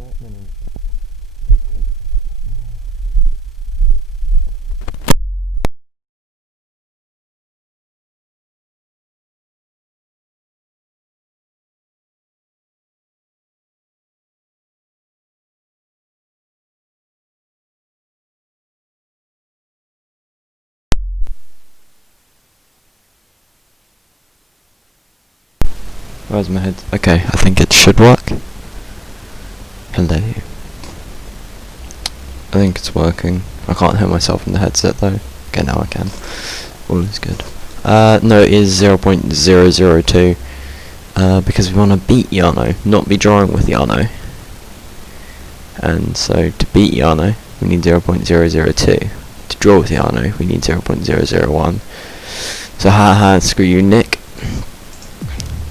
not many. Where's my head? Okay, I think it should work. Hello. I think it's working. I can't hear myself in the headset though. Okay, now I can. All is good. No, it is 0.002. Because we want to beat Yano, not be drawing with Yano. And so to beat Yano, we need 0.002. To draw with Yano, we need 0.001. So haha, screw you, Nick.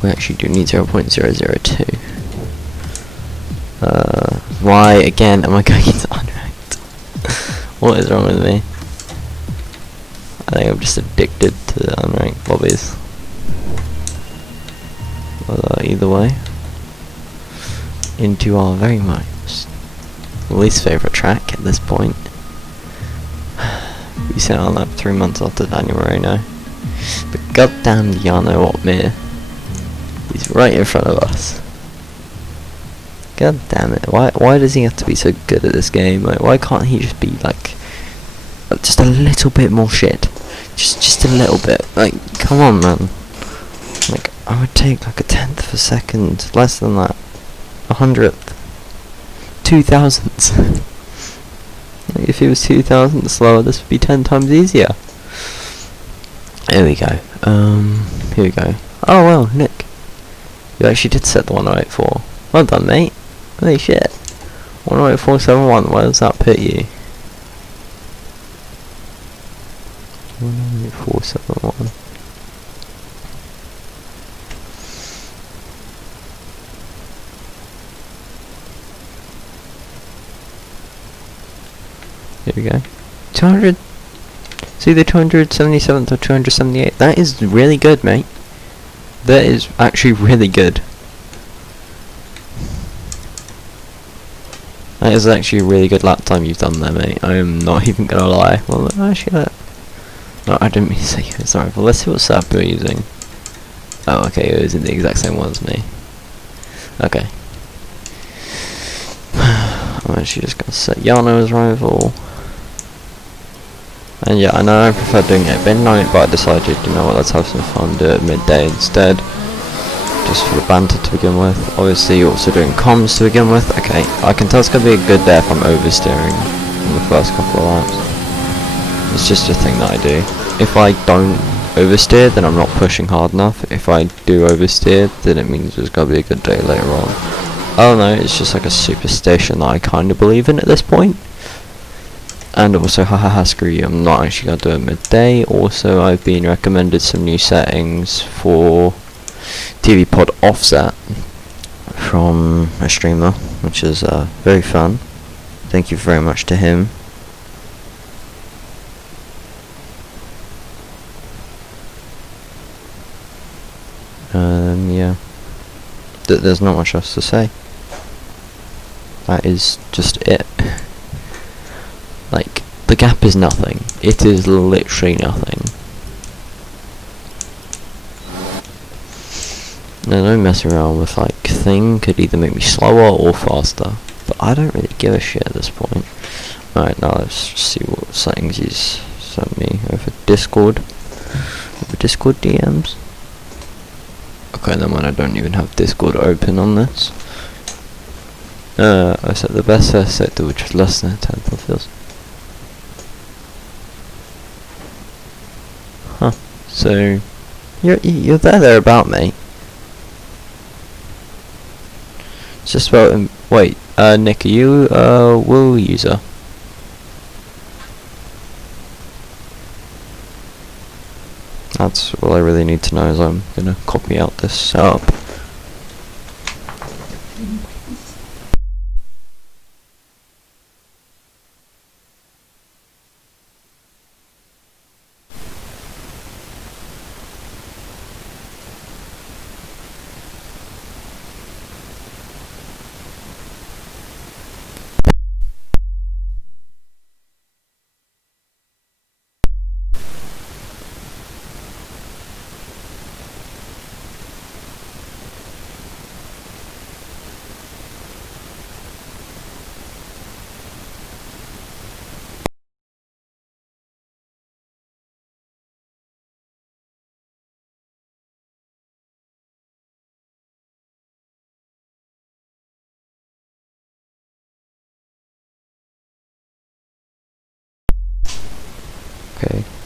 We actually do need 0.002. Why again am I going into unranked? What is wrong with me? I think I'm just addicted to the unranked lobbies. Well, either way, into our very most least favourite track at this point. We set on that 3 months after Daniel Moreno. But goddamn Yano Otmir. He's right in front of us. God damn it! Why does he have to be so good at this game? Like, why can't he just be like just a little bit more shit? Just a little bit. Like, come on, man. Like, I would take like a tenth of a second, less than that, 100th, 2,000th. Like, if he was 2,000 slower, this would be 10 times easier. Here we go. Here we go. Oh well, Nick. You actually did set the 1084. Well done, mate. Holy shit. 108471, where does that put you? 108471. Here we go. 200. It's either 277th or 278. That is really good, mate. That is actually really good. That is actually a really good lap time you've done there, mate. I am not even gonna lie. Well, actually, no, I didn't mean to say it's sorry. But let's see what setup you're using. Oh, okay, you're using the exact same one as me. Okay. I'm actually just gonna set Yano as rival. And yeah, I know I prefer doing it at midnight, but I decided, you know what, let's have some fun, do it at midday instead. Just for the banter to begin with. Obviously, you're also doing comms to begin with. Okay, I can tell it's going to be a good day if I'm oversteering in the first couple of laps. It's just a thing that I do. If I don't oversteer, then I'm not pushing hard enough. If I do oversteer, then it means there's going to be a good day later on. I don't know, it's just like a superstition that I kind of believe in at this point. And also, hahaha, screw you, I'm not actually going to do it midday. Also, I've been recommended some new settings for TV pod offset from a streamer, which is very fun. Thank you very much to him. Yeah. There's not much else to say. That is just it. Like, the gap is nothing. It is literally nothing. Now, don't mess around with, like, thing could either make me slower or faster. But I don't really give a shit at this point. Alright, now let's see what settings he's sent me over Discord. Over Discord DMs. Okay, then when I don't even have Discord open on this. I set the best first sector, which was less than a tenth of feels. Huh. So you're there about, mate. It's just about wait, Nick, are you a Will user? That's all I really need to know. Is I'm gonna copy out this setup.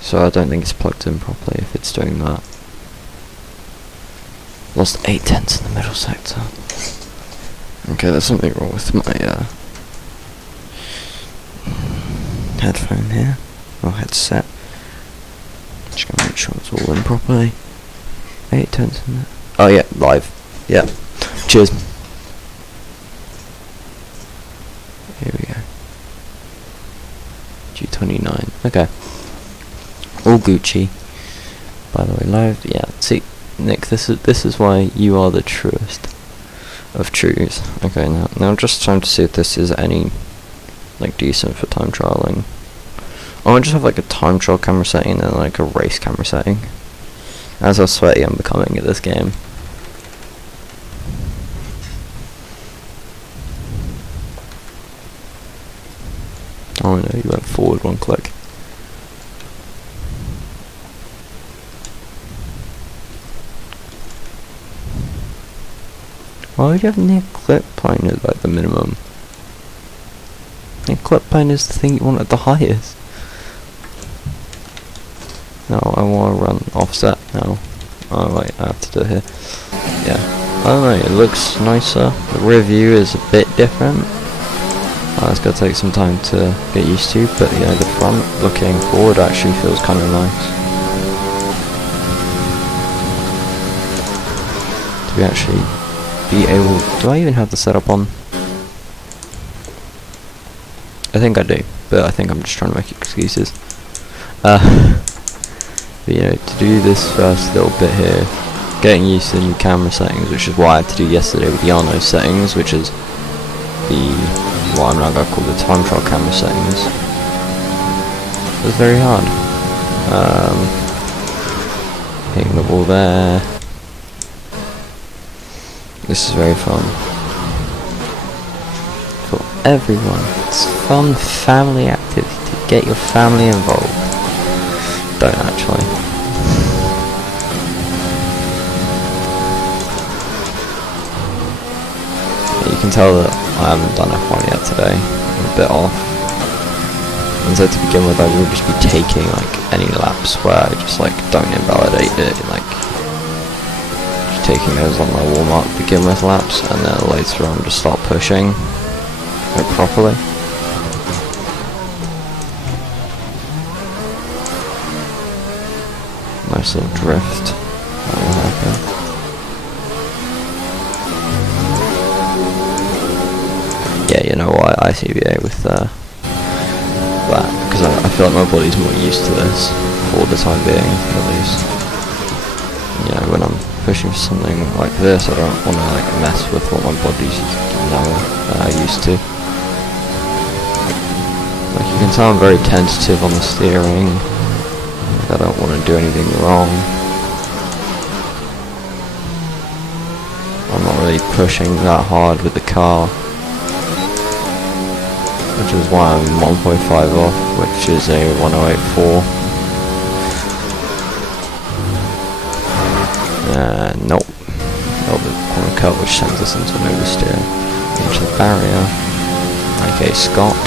So I don't think it's plugged in properly if it's doing that. Lost 8/10 in the middle sector. Okay, there's something wrong with my headphone here, or headset. Just gonna make sure it's all in properly. 8/10 in there. Oh yeah, live. Yeah. Cheers. Here we go. G29. Okay. All Gucci. By the way, live. Yeah. See, Nick, this is why you are the truest of trues. Okay, now I'm just trying to see if this is any like decent for time trialing. I might just have like a time trial camera setting and then like a race camera setting. As how sweaty I'm becoming at this game. Oh no, you went forward one click. Why would you have near clip plane at like the minimum? I think clip plane is the thing you want at the highest. No, I want to run offset now. Oh wait, I have to do it here. Yeah, I don't know, it looks nicer. The rear view is a bit different. It's going to take some time to get used to, but you know, the front looking forward actually feels kind of nice. To be actually be able... Do I even have the setup on? I think I do, but I think I'm just trying to make excuses. But you know, to do this first little bit here, getting used to the new camera settings, which is what I had to do yesterday with the Arno settings, which is the... what I'm now going to call the time trial camera settings. It was very hard. Hitting the wall there. This is very fun. For everyone. It's a fun family activity. Get your family involved. Don't actually. You can tell that I haven't done F1 yet today. I'm a bit off. And so to begin with, I will just be taking like any laps where I just like don't invalidate it, like just taking those on my warm up begin with laps, and then later on just start pushing like properly. Nice little drift. That will happen. Yeah, you know why ICBA with that, because I feel like my body's more used to this for the time being, at least. You know, when I'm pushing for something like this, I don't want to like mess with what my body's used to. Like you can tell I'm very tentative on the steering. Like, I don't want to do anything wrong. I'm not really pushing that hard with the car. Which is why I'm 1.5 off, which is a 1084. Nope. Oh, the corner cut, which sends us into an oversteer. Into the barrier. Okay, Scott.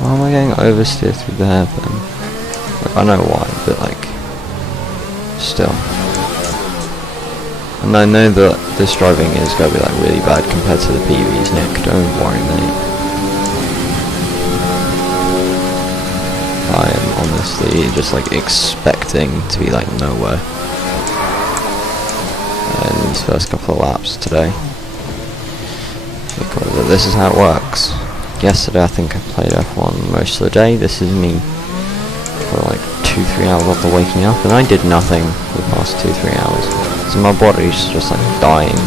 Why am I getting oversteer through the hairpin? Like, I know why, but like, still. And I know that this driving is going to be like really bad compared to the PVs, Nick, don't worry mate. I am honestly just like expecting to be like nowhere in these first couple of laps today. Because this is how it works. Yesterday I think I played F1 most of the day. This is me for like 2-3 hours after waking up, and I did nothing for the past 2-3 hours. So my body's just like dying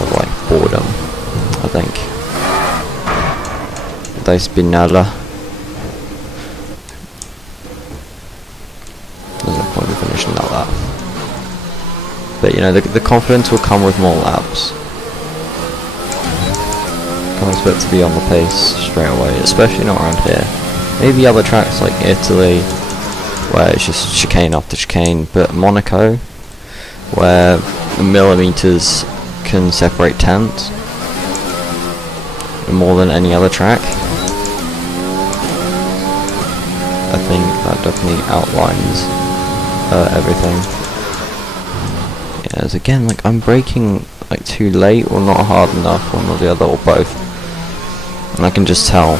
of like boredom, I think. Dai spinella. There's no point in finishing that lap. But you know, the confidence will come with more laps. Can't expect to be on the pace straight away, especially not around here. Maybe other tracks like Italy, where it's just chicane after chicane, but Monaco, where the millimeters can separate tenths more than any other track. I think that definitely outlines everything. Yeah, as again, like I'm braking like too late or not hard enough, one or the other or both, and I can just tell.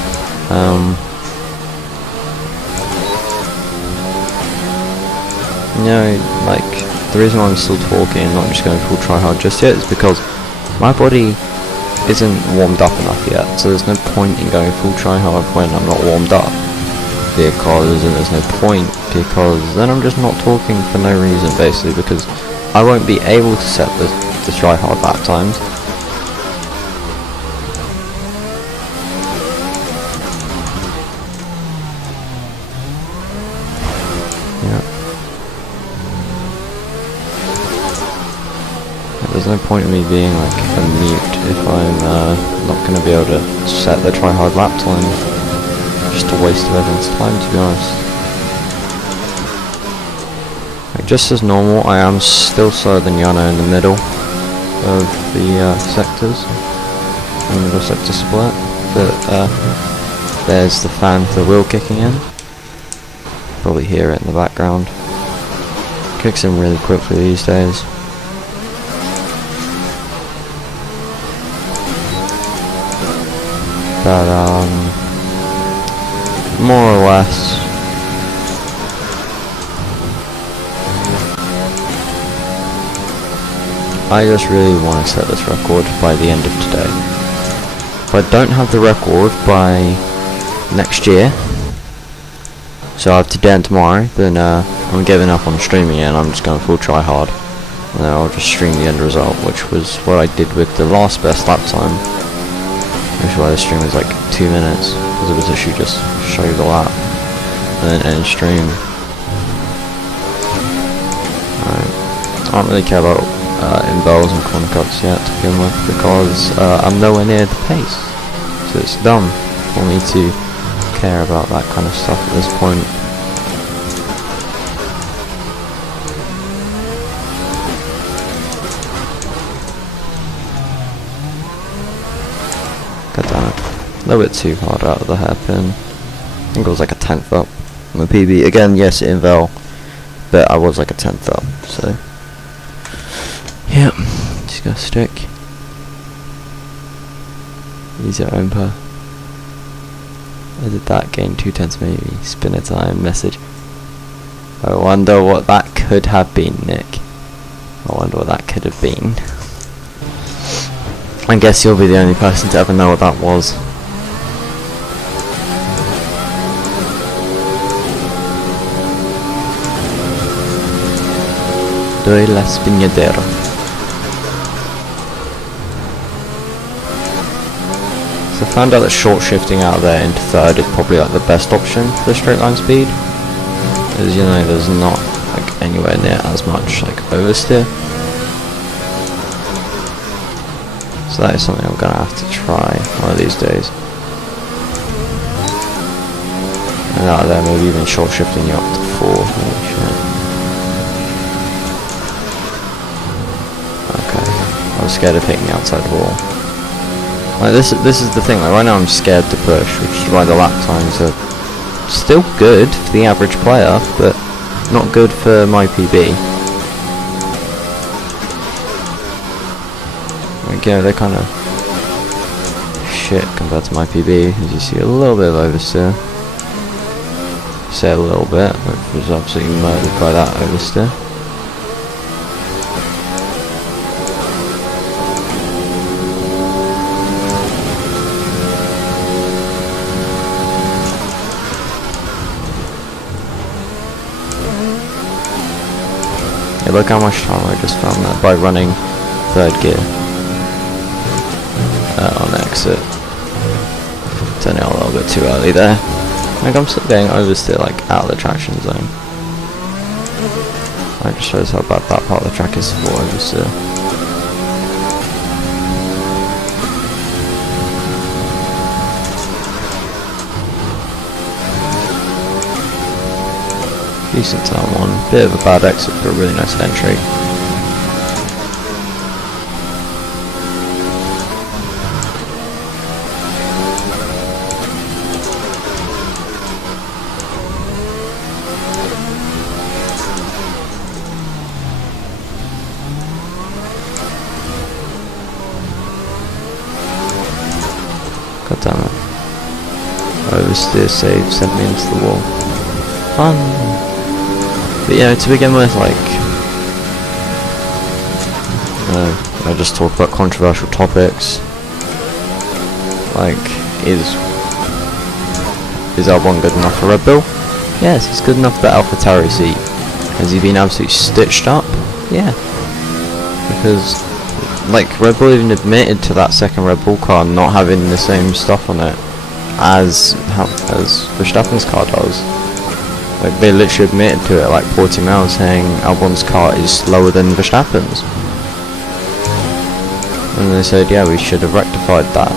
You know, like the reason why I'm still talking and not just going full try hard just yet is because my body isn't warmed up enough yet, so there's no point in going full try hard when I'm not warmed up, because there's no point, because then I'm just not talking for no reason basically, because I won't be able to set the try hard lap times. There's no point in me being like a mute if I'm not going to be able to set the try hard lap time. Just a waste of everyone's time, to be honest. Like, just as normal, I am still slower than Yano in the middle of the sectors, in the middle sector split. But there's the fan for the wheel kicking in. Probably hear it in the background. Kicks in really quickly these days. But more or less, I just really want to set this record by the end of today. If I don't have the record by next year, so I have today and tomorrow, then I'm giving up on streaming it and I'm just going full try hard, and then I'll just stream the end result, which was what I did with the last best lap time. Which is why the stream was like 2 minutes, because it was literally just show the lap and then end stream. Alright, I don't really care about invels and corner cuts yet to begin with, because I'm nowhere near the pace, so it's dumb for me to care about that kind of stuff at this point. A little bit too hard out of the hairpin. I think I was like a 10th up on the PB. Again, yes, invel, but I was like a 10th up, so yeah, just gotta stick. Use your own per. I did that, gain 2/10 maybe. Spinner time message. I wonder what that could have been, Nick. I wonder what that could have been. I guess you'll be the only person to ever know what that was. Doy la Spiñadera. So I found out that short shifting out there into third is probably like the best option for straight line speed, as you know there's not like anywhere near as much like oversteer. So that is something I'm gonna have to try one of these days. And out there, maybe even short shifting you up to 4. Holy shit. Okay, I was scared of hitting the outside wall. Like this is the thing. Like right now, I'm scared to push, which is why the lap times are still good for the average player, but not good for my PB. Yeah, they're kind of shit compared to my PB, as you see a little bit of oversteer. Say a little bit, which was absolutely murdered by that oversteer. Yeah, look how much time I just found that by running third gear. On exit. Turning out a little bit too early there. Like I'm still getting oversteer like out of the traction zone. That just shows how bad that part of the track is for oversteer. Decent turn one. Bit of a bad exit, but a really nice entry. Oversteer save sent me into the wall. Fun. But yeah, to begin with, like, I just talk about controversial topics. Like, is Albon good enough for Red Bull? Yes, he's good enough for the AlphaTauri seat. Has he been absolutely stitched up? Yeah. Because, like, Red Bull even admitted to that second Red Bull car not having the same stuff on it as Verstappen's car does. Like, they literally admitted to it, like Portimao saying Albon's car is slower than Verstappen's. And they said, yeah, we should have rectified that.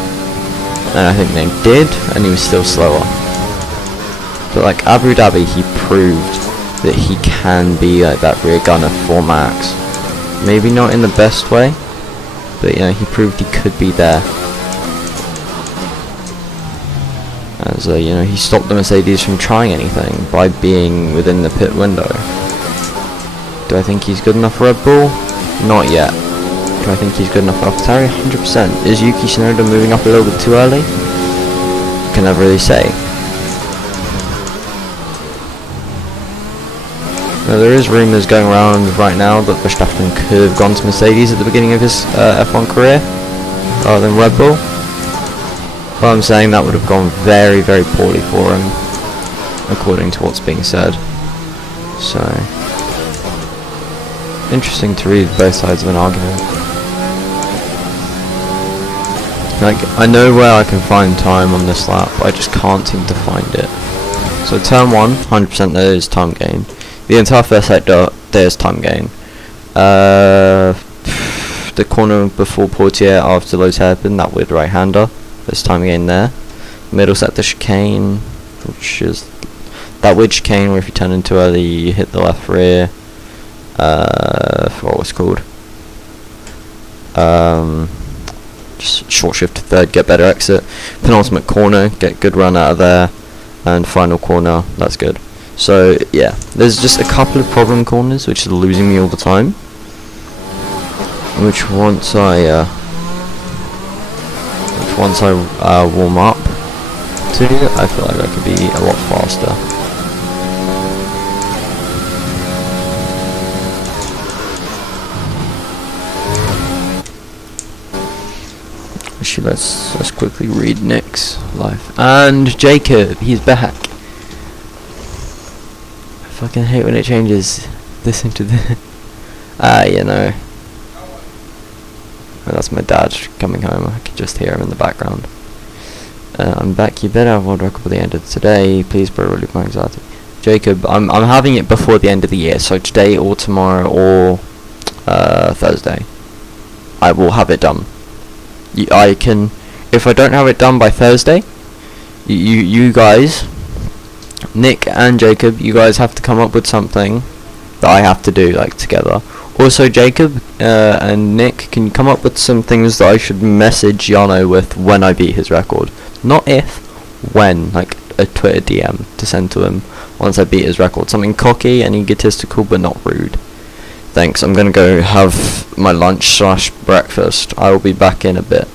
And I think they did, and he was still slower. But like Abu Dhabi, he proved that he can be like that rear gunner for Max. Maybe not in the best way, but you know, he proved he could be there. As you know, he stopped the Mercedes from trying anything by being within the pit window. Do I think he's good enough for Red Bull? Not yet. Do I think he's good enough for AlphaTauri? 100%. Is Yuki Tsunoda moving up a little bit too early? Can never really say. Now, there is rumours going around right now that Verstappen could have gone to Mercedes at the beginning of his F1 career rather than Red Bull. But I'm saying that would have gone very, very poorly for him, according to what's being said. So, interesting to read both sides of an argument. Like, I know where I can find time on this lap, but I just can't seem to find it. So turn 1, 100% there is time gain. The entire first sector, there's time gain. The corner before Portier after Lowe's hairpin, that weird right-hander, there's time gain there. Middle sector chicane, which is that weird chicane where if you turn in too early, you hit the left rear. I forgot what it's called. Just short shift to third, get better exit. Penultimate corner, get good run out of there. And final corner, that's good. So yeah, there's just a couple of problem corners which are losing me all the time. Which once I warm up to, I feel like I could be a lot faster. Actually, let's quickly read Nick's life. And Jacob, he's back. I fucking hate when it changes. Listen to the you know. Oh, that's my dad coming home. I could just hear him in the background. I'm back. You better have world record by the end of today. Please, bro, relieve my anxiety. Jacob, I'm having it before the end of the year, so today or tomorrow or Thursday. I will have it done. I can, if I don't have it done by Thursday, you guys, Nick and Jacob, you guys have to come up with something that I have to do, like, together. Also, Jacob and Nick, can you come up with some things that I should message Yano with when I beat his record? Not if, when, like a Twitter DM to send to him once I beat his record. Something cocky and egotistical but not rude. Thanks, I'm gonna go have my lunch/breakfast. I will be back in a bit.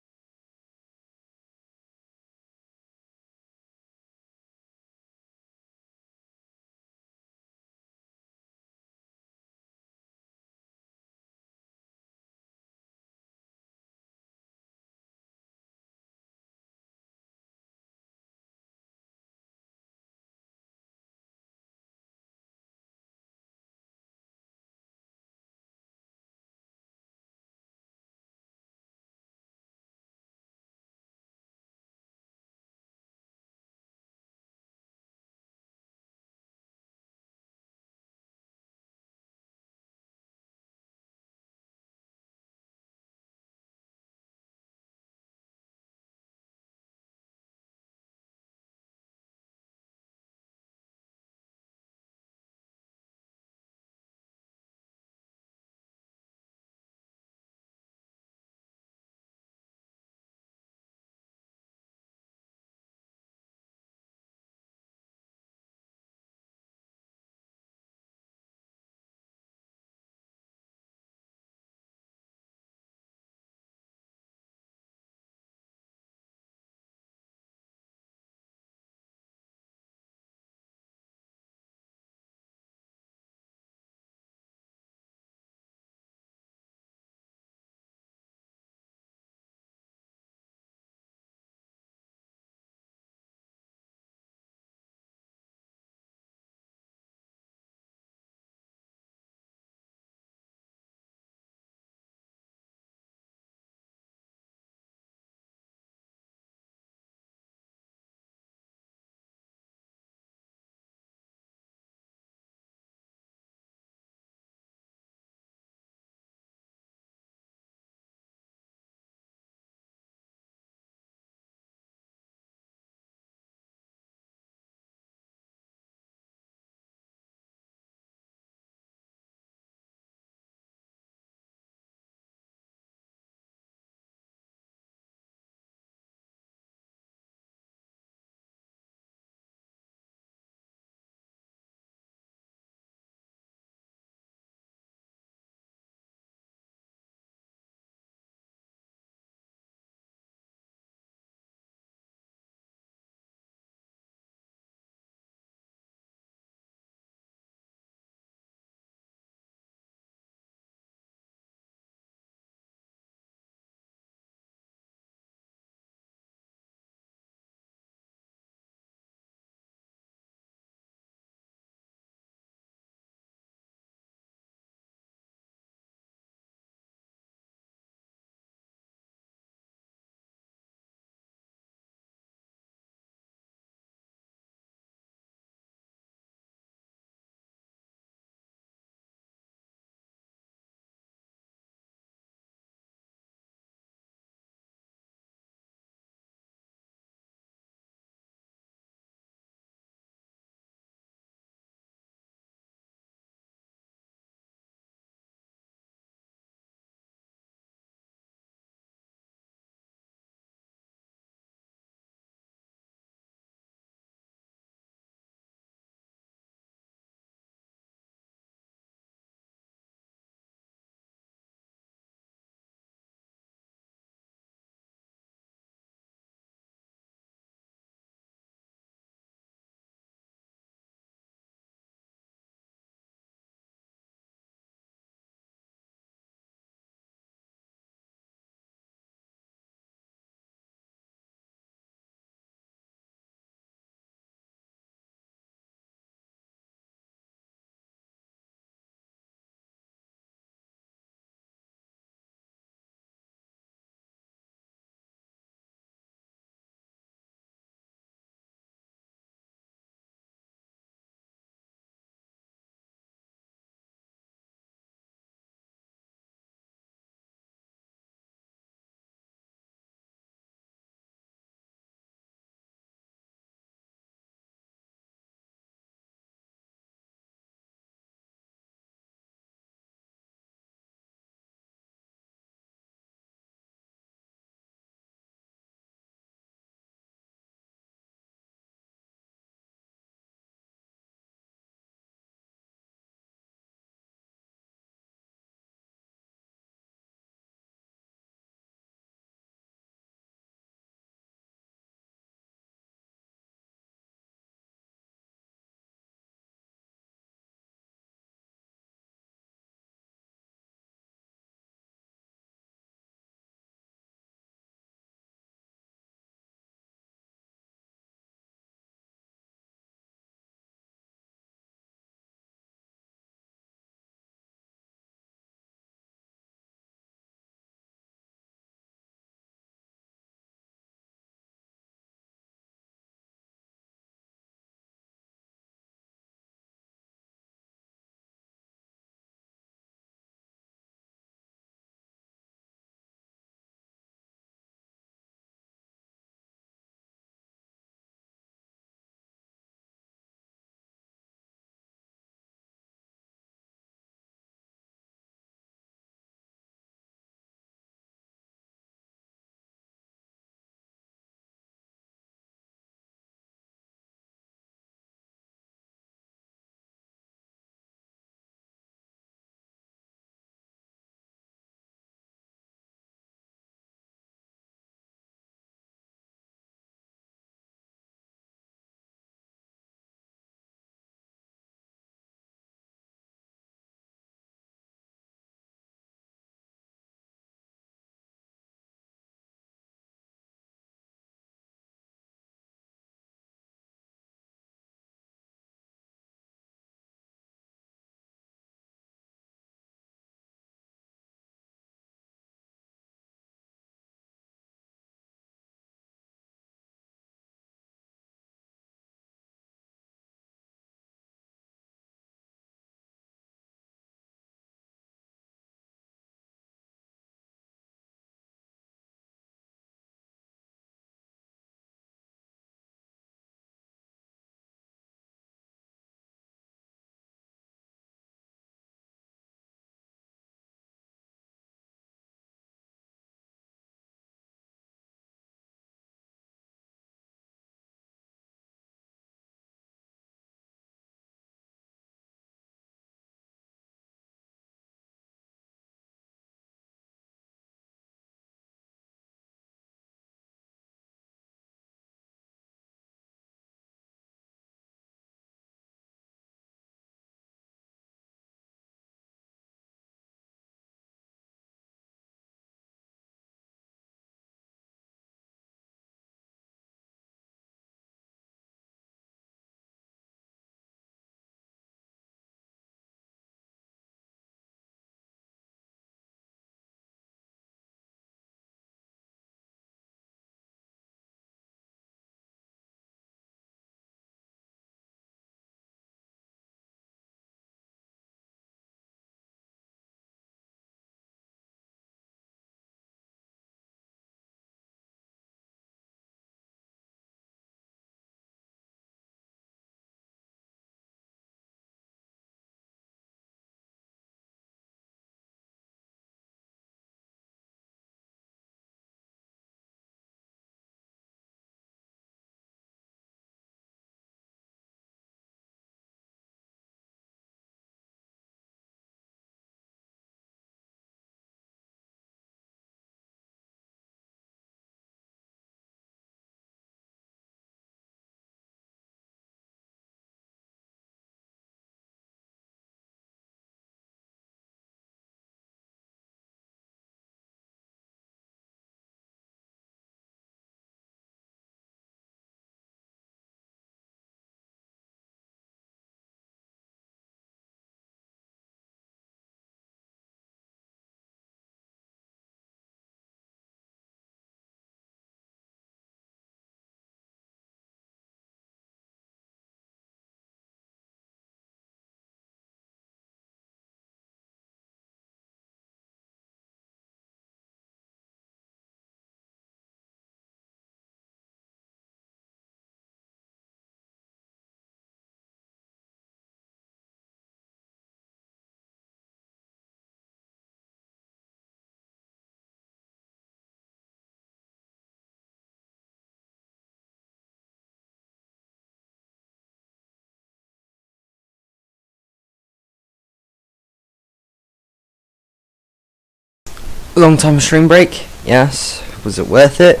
Long time stream break, yes. Was it worth it?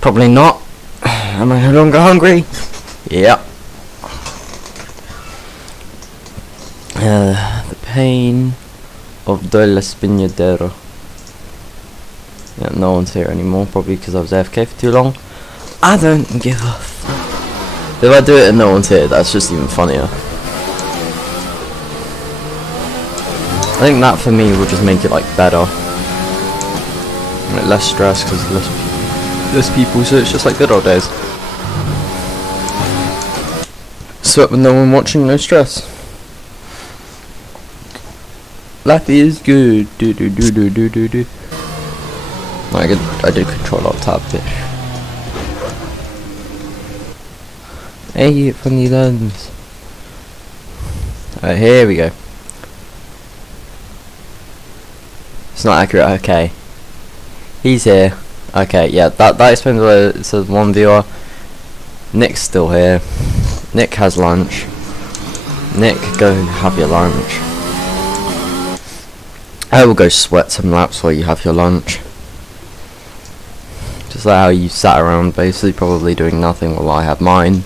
Probably not. Am I no longer hungry? Yeah. The pain of Del Espinadero. Yeah, no one's here anymore, probably because I was AFK for too long. I don't give a fuck. If I do it and no one's here, that's just even funnier. I think that for me will just make it like better. Like, less stress because less people, so it's just like good old days. So with no one watching, no stress. Life is good. Do do do do do do do. I did control alt tab bit. Hey, funny lens. Alright, here we go. It's not accurate. Okay. He's here. Okay, yeah, that explains why it says one viewer. Nick's still here. Nick has lunch. Nick, go have your lunch. I will go sweat some laps while you have your lunch. Just like how you sat around basically probably doing nothing while I had mine.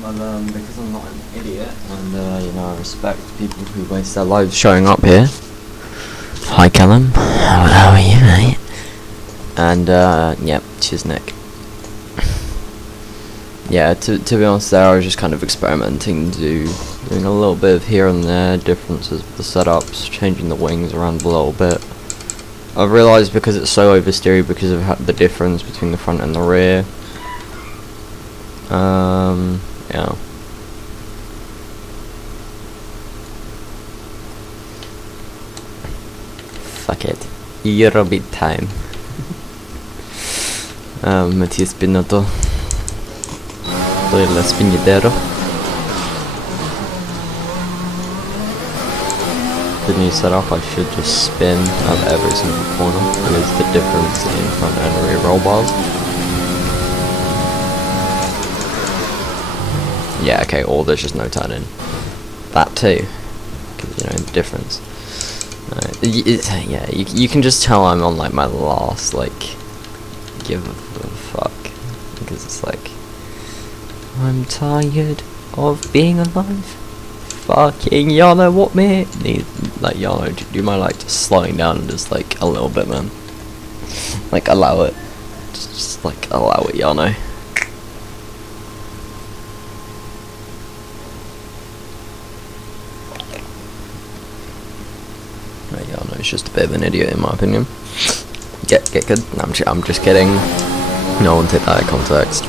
But because I'm not an idiot, and you know, I respect people who waste their lives showing up here. Hi Callum, how are you, mate? And yeah, cheers Nick. Yeah, to be honest there, I was just kind of experimenting, doing a little bit of here and there, differences with the setups, changing the wings around a little bit. I've realised because it's so oversteery because of the difference between the front and the rear. Yeah. Fuck it. Eurobit time. Metti spinnato. Il spignedero. The new setup, I should just spin at every single corner because the difference in front and rear roll bars. Yeah, okay, or there's just no turning. That too, because you know the difference. Yeah, you can just tell I'm on like my last like give a fuck, because it's like I'm tired of being alive. Fucking Yano, what mate? Like Yano, do you mind like just slowing down just like a little bit, man? Like allow it, just like allow it, Yano. Yano is just a bit of an idiot in my opinion. Get good. No, I'm just kidding. No one take that out of context.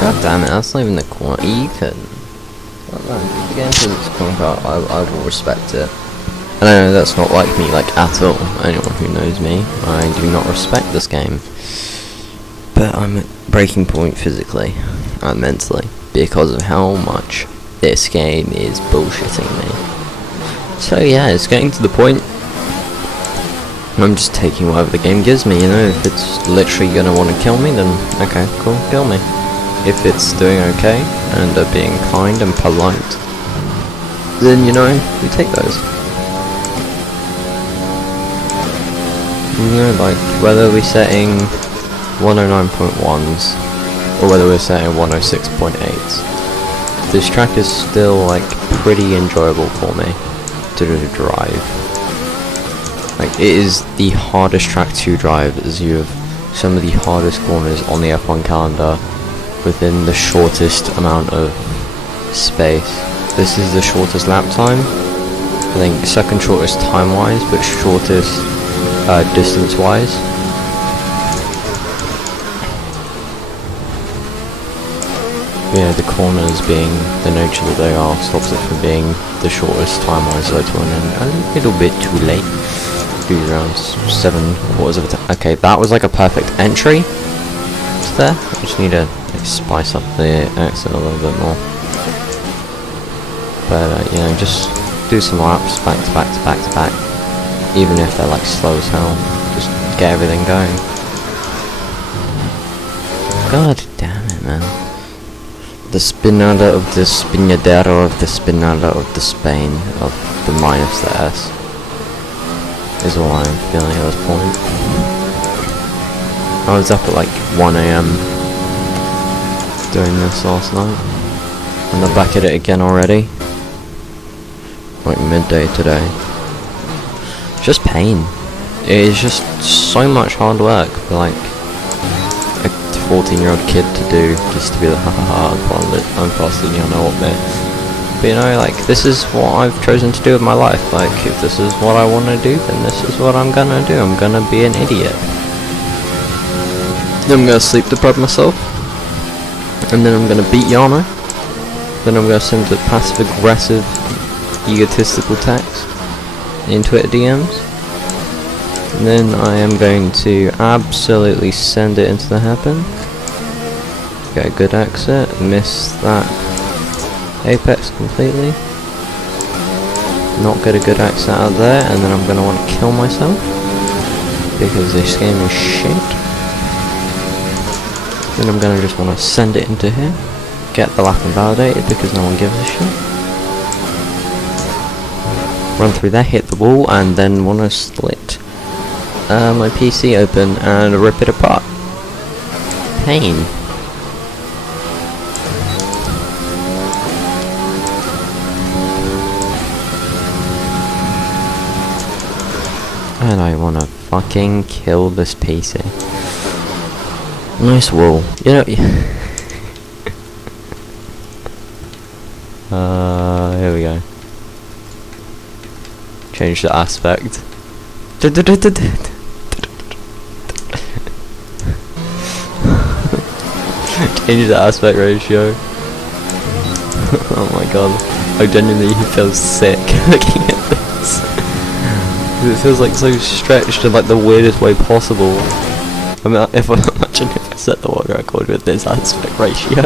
God damn it, that's not even the corner. You can. If you get into this corner part, I will respect it. And I know that's not like me, like, at all. Anyone who knows me, I do not respect this game. But I'm at breaking point physically and mentally because of how much this game is bullshitting me. So yeah, it's getting to the point I'm just taking whatever the game gives me, you know. If it's literally gonna want to kill me, then okay, cool, kill me. If it's doing okay and being kind and polite, then you know, we take those. You know, like whether we're setting 109.1s or whether we're setting 106.8s, this track is still like pretty enjoyable for me to drive. Like it is the hardest track to drive, as you have some of the hardest corners on the F1 calendar within the shortest amount of space. This is the shortest lap time, I think second shortest time wise, but shortest distance wise. Yeah, the corners being the nature that they are stops it from being the shortest time wise though, to a little bit too late. Do around 7/4 of a time. Okay, that was like a perfect entry to there. I just need to like, spice up the exit a little bit more. But you know, just do some laps back to back to back to back. Even if they're like slow as hell, just get everything going. God damn it, man. The spinada of the spinadero of the spinada of the Spain of the minus the S is all I'm feeling at this point. I was up at like 1 AM doing this last night, and I'm back at it again already. Like midday today. Just pain. It is just so much hard work for like a 14-year-old kid to do, just to be like, haha, I'm faster than you, know what, mate. But you know, like, this is what I've chosen to do with my life. Like, if this is what I want to do, then this is what I'm gonna do. I'm gonna be an idiot. Then I'm gonna sleep deprive myself, and then I'm gonna beat Yano. Then I'm gonna send a passive-aggressive, egotistical text in Twitter DMs. And then I am going to absolutely send it into the happen. Get a good exit, miss that apex completely. Not get a good exit out of there, and then I'm going to want to kill myself because this game is shit. Then I'm going to just want to send it into here, get the lap invalidated because no one gives a shit. run through there, hit the wall, and then want to split my PC open and rip it apart. Pain. And I want to fucking kill this PC. Nice wall. You know... here we go. Change the aspect. Change the aspect ratio. Oh my god. I genuinely feel sick looking at this. It feels like so stretched in like the weirdest way possible. I mean, imagine if I set the world record with this aspect ratio.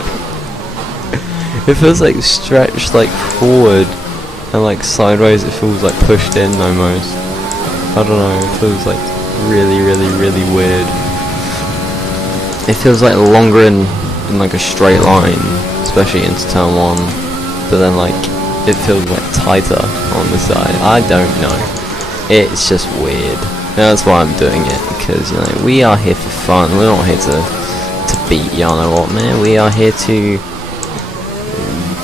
It feels like stretched like forward and like sideways. It feels like pushed in almost. I don't know. It feels like really weird. It feels like longer in like a straight line, especially into turn 1. But then like it feels like tighter on the side. I don't know. It's just weird. That's why I'm doing it, because you know we are here for fun. We're not here to beat Yana what, man. We are here to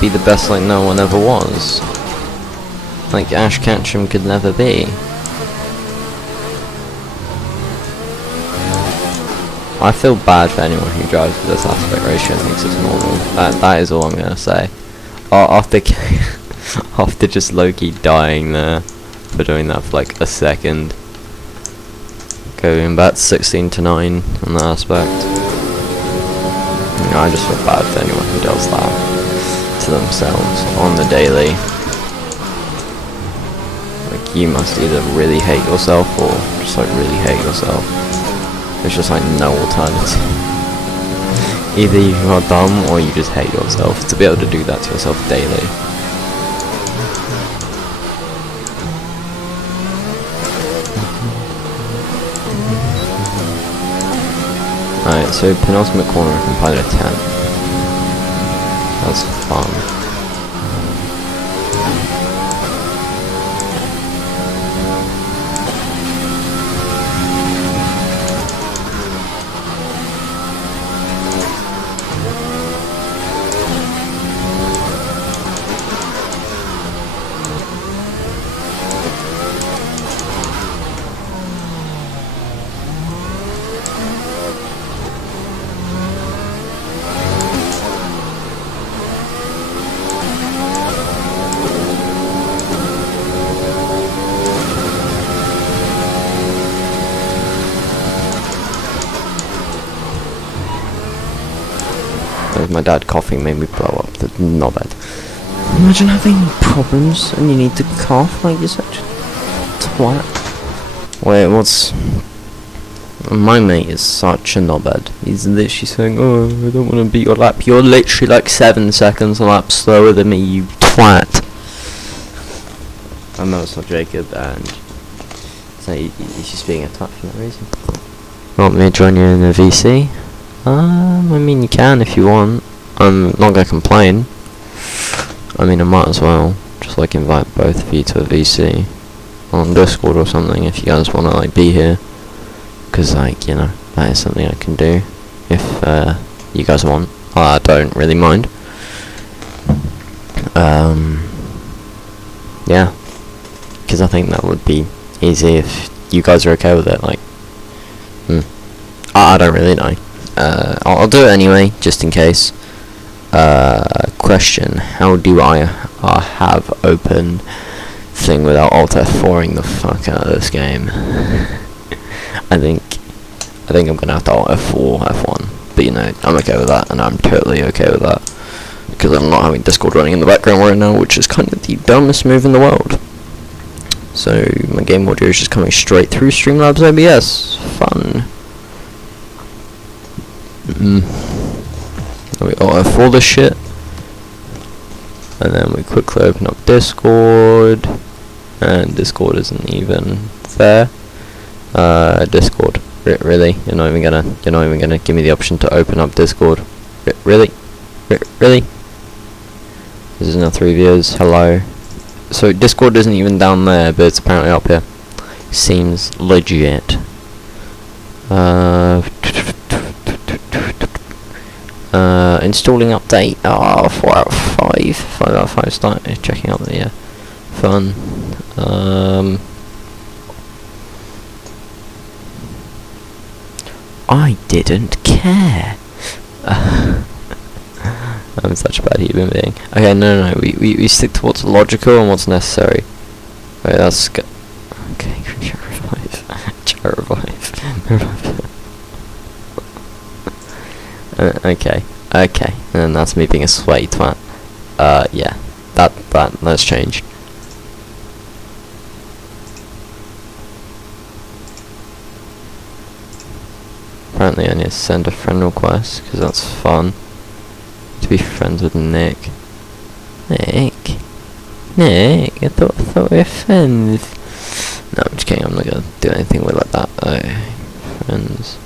be the best like no one ever was. Like Ash Ketchum could never be. I feel bad for anyone who drives with this aspect ratio and thinks it's normal. That is all I'm gonna say. After just low-key dying there for doing that for like a second. Going back 16 to 9 on that aspect. You know, I just feel bad for anyone who does that to themselves on the daily. Like you must either really hate yourself or just like really hate yourself. There's just like no alternative. Either you are dumb or you just hate yourself to be able to do that to yourself daily. Alright, so penultimate corner I can pilot a 10. That's fun. My dad coughing made me blow up the knobhead. Imagine having problems and you need to cough like you're such a twat. Wait, what's... My mate is such a knobhead. He's literally saying, oh, I don't want to beat your lap. You're literally like 7 seconds a lap slower than me, you twat. I know it's not Jacob, and so he's just being a twat for that reason. Want me to join you in the VC? I mean you can if you want. I'm not gonna complain. I mean I might as well just like invite both of you to a VC on Discord or something if you guys wanna like be here. Cause like, you know, that is something I can do if you guys want. I don't really mind. Yeah. Cause I think that would be easy if you guys are okay with it, like I don't really know. I'll do it anyway, just in case. Question: how do I have open thing without Alt F4ing the fuck out of this game? I think I'm gonna have to Alt F4 F1, but you know I'm okay with that, and I'm totally okay with that because I'm not having Discord running in the background right now, which is kind of the dumbest move in the world. So my game audio is just coming straight through Streamlabs OBS. Fun. We Alt F4 this shit, and then we quickly open up Discord, and Discord isn't even there. Discord, really? You're not even gonna give me the option to open up Discord? Really? Really? This is now 3 viewers. Hello. So Discord isn't even down there, but it's apparently up here. Seems legit. Installing update. 4 out of 5. 5 out of 5. Start checking out the fun. I didn't care. I'm such a bad human being. Okay, no. We stick to what's logical and what's necessary. Wait, that's good. Okay, Char revive. Okay, and that's me being a sweaty twat. Yeah, that's changed. Apparently I need to send a friend request, because that's fun. To be friends with Nick. Nick, I thought we were friends. No, I'm just kidding, I'm not gonna do anything with like that. Friends.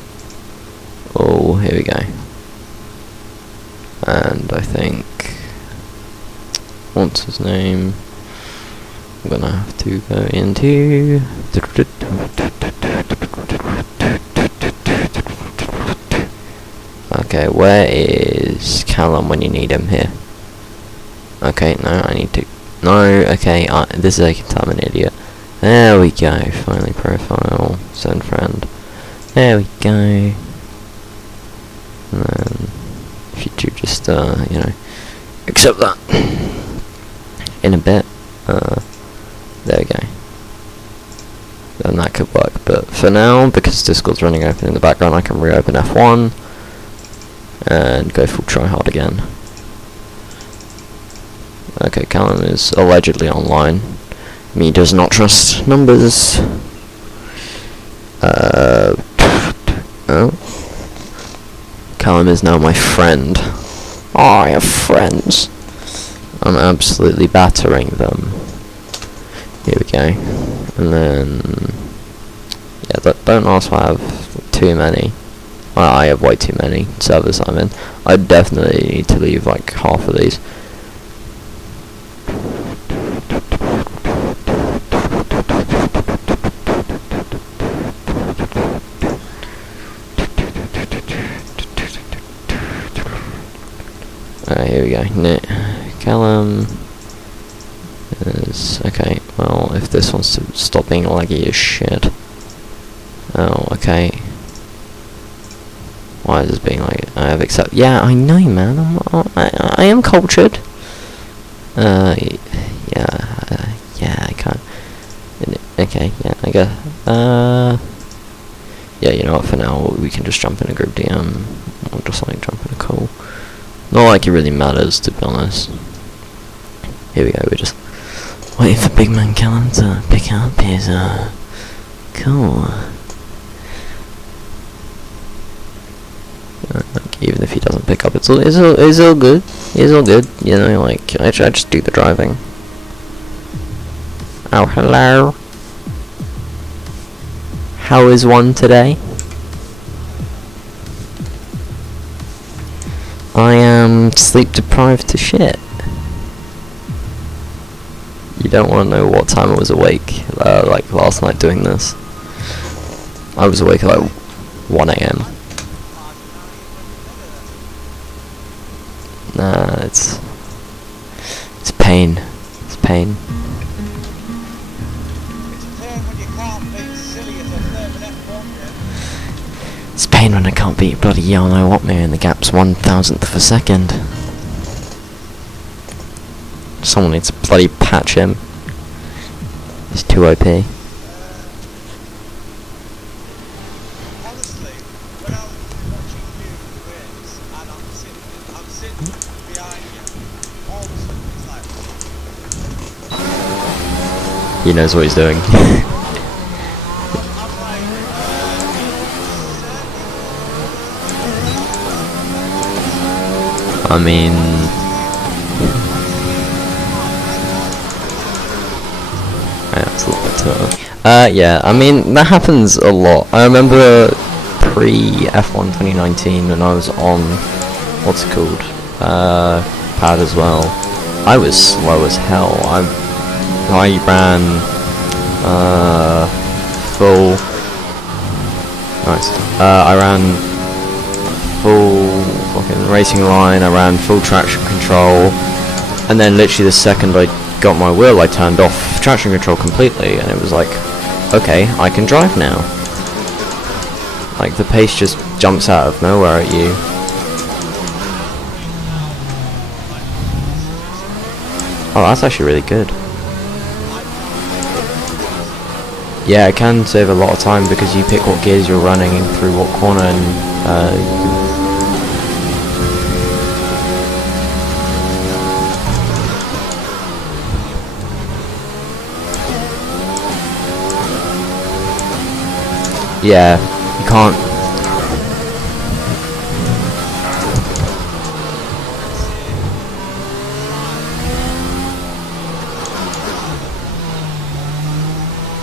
Oh, here we go. And I think, what's his name? I'm gonna have to go into. Okay, where is Callum when you need him here? Okay, no, I need to. No, okay, this is I can tell I'm an idiot. There we go, finally profile, send friend. There we go. And then, if you do just, you know, accept that. In a bit. There we go. Then that could work, but for now, because Discord's running open in the background, I can reopen F1 and go full tryhard again. Okay, Callum is allegedly online. Me does not trust numbers. Oh. Callum is now my friend. Oh, I have friends. I'm absolutely battering them. Here we go. And then, yeah, don't ask why I have too many. Well, I have way too many servers I'm in. I definitely need to leave like half of these. Here we go. Callum is okay. Well, if this wants to stop being laggy as shit. Oh, okay. Why is this being like? I have accept. Yeah, I know, man. I am cultured. Yeah, I can't. Okay, yeah, I guess. Yeah, you know what? For now, we can just jump in a group DM, or just like jump in a call. Not like it really matters, to be honest. Here we go. We're just waiting for Big Man Callum to pick up his cool. Like, even if he doesn't pick up, it's all good. It's all good. You know, like I just do the driving. Oh, hello. How is one today? I am sleep deprived to shit. You don't want to know what time I was awake, like last night doing this. I was awake at like 1 AM. Nah, it's pain. It's pain. It's pain when I can't beat bloody Yarno Watmere in the gap's 1,000th of a second. Someone needs to bloody patch him. He's too OP. Honestly, when I was watching you wins and I'm sitting behind you, all of a sudden it's like He knows what he's doing. I mean, yeah, I mean, that happens a lot. I remember pre-F1 2019 when I was on, what's it called, pad as well. I was slow as hell. I ran full. Nice. I ran full fucking racing line. I ran full traction control, and then literally the second I got my wheel, I turned off traction control completely, and it was like, okay, I can drive now. Like the pace just jumps out of nowhere at you. Oh, that's actually really good. Yeah, it can save a lot of time because you pick what gears you're running through what corner, and yeah, you can't.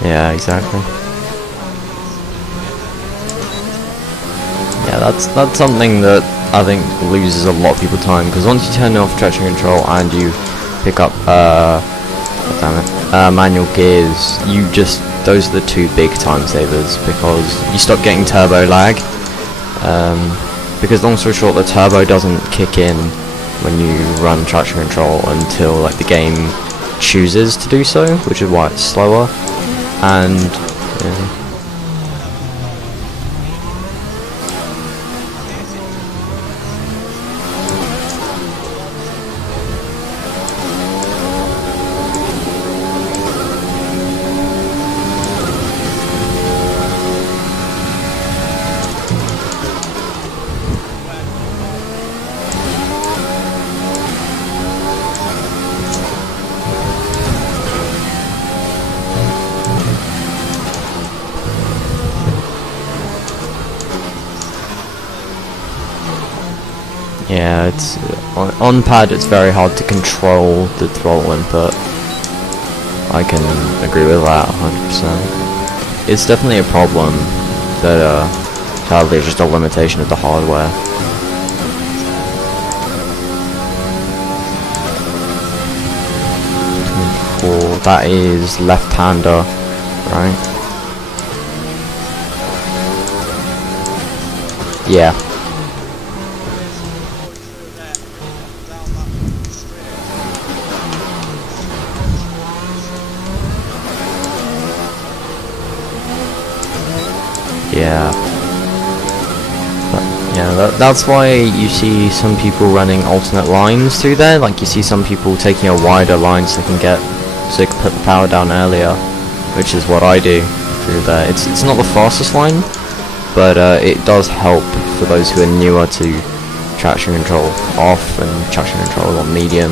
Yeah, exactly. Yeah, that's something that I think loses a lot of people time, because once you turn off traction control and you pick up manual gears, those are the two big time savers, because you stop getting turbo lag. Because long story short, the turbo doesn't kick in when you run traction control until like the game chooses to do so, which is why it's slower. And yeah. Yeah, it's on pad. It's very hard to control the throttle input. I can agree with that 100%. It's definitely a problem that sadly is just a limitation of the hardware. That is left-hander, right? Yeah. Yeah. That's why you see some people running alternate lines through there. Like you see some people taking a wider line so they can put the power down earlier, which is what I do through there. It's not the fastest line, but it does help for those who are newer to traction control off and traction control on medium,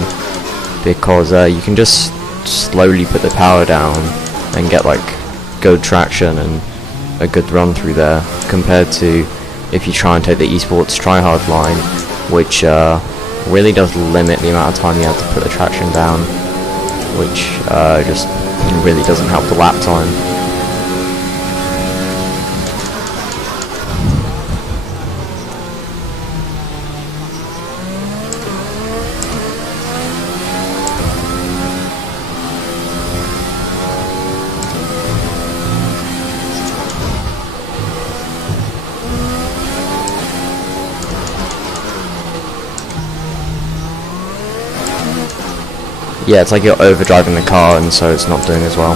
because you can just slowly put the power down and get like good traction and a good run through there, compared to if you try and take the esports tryhard line, which really does limit the amount of time you have to put the traction down, which just really doesn't help the lap time. Yeah, it's like you're overdriving the car, and so it's not doing as well.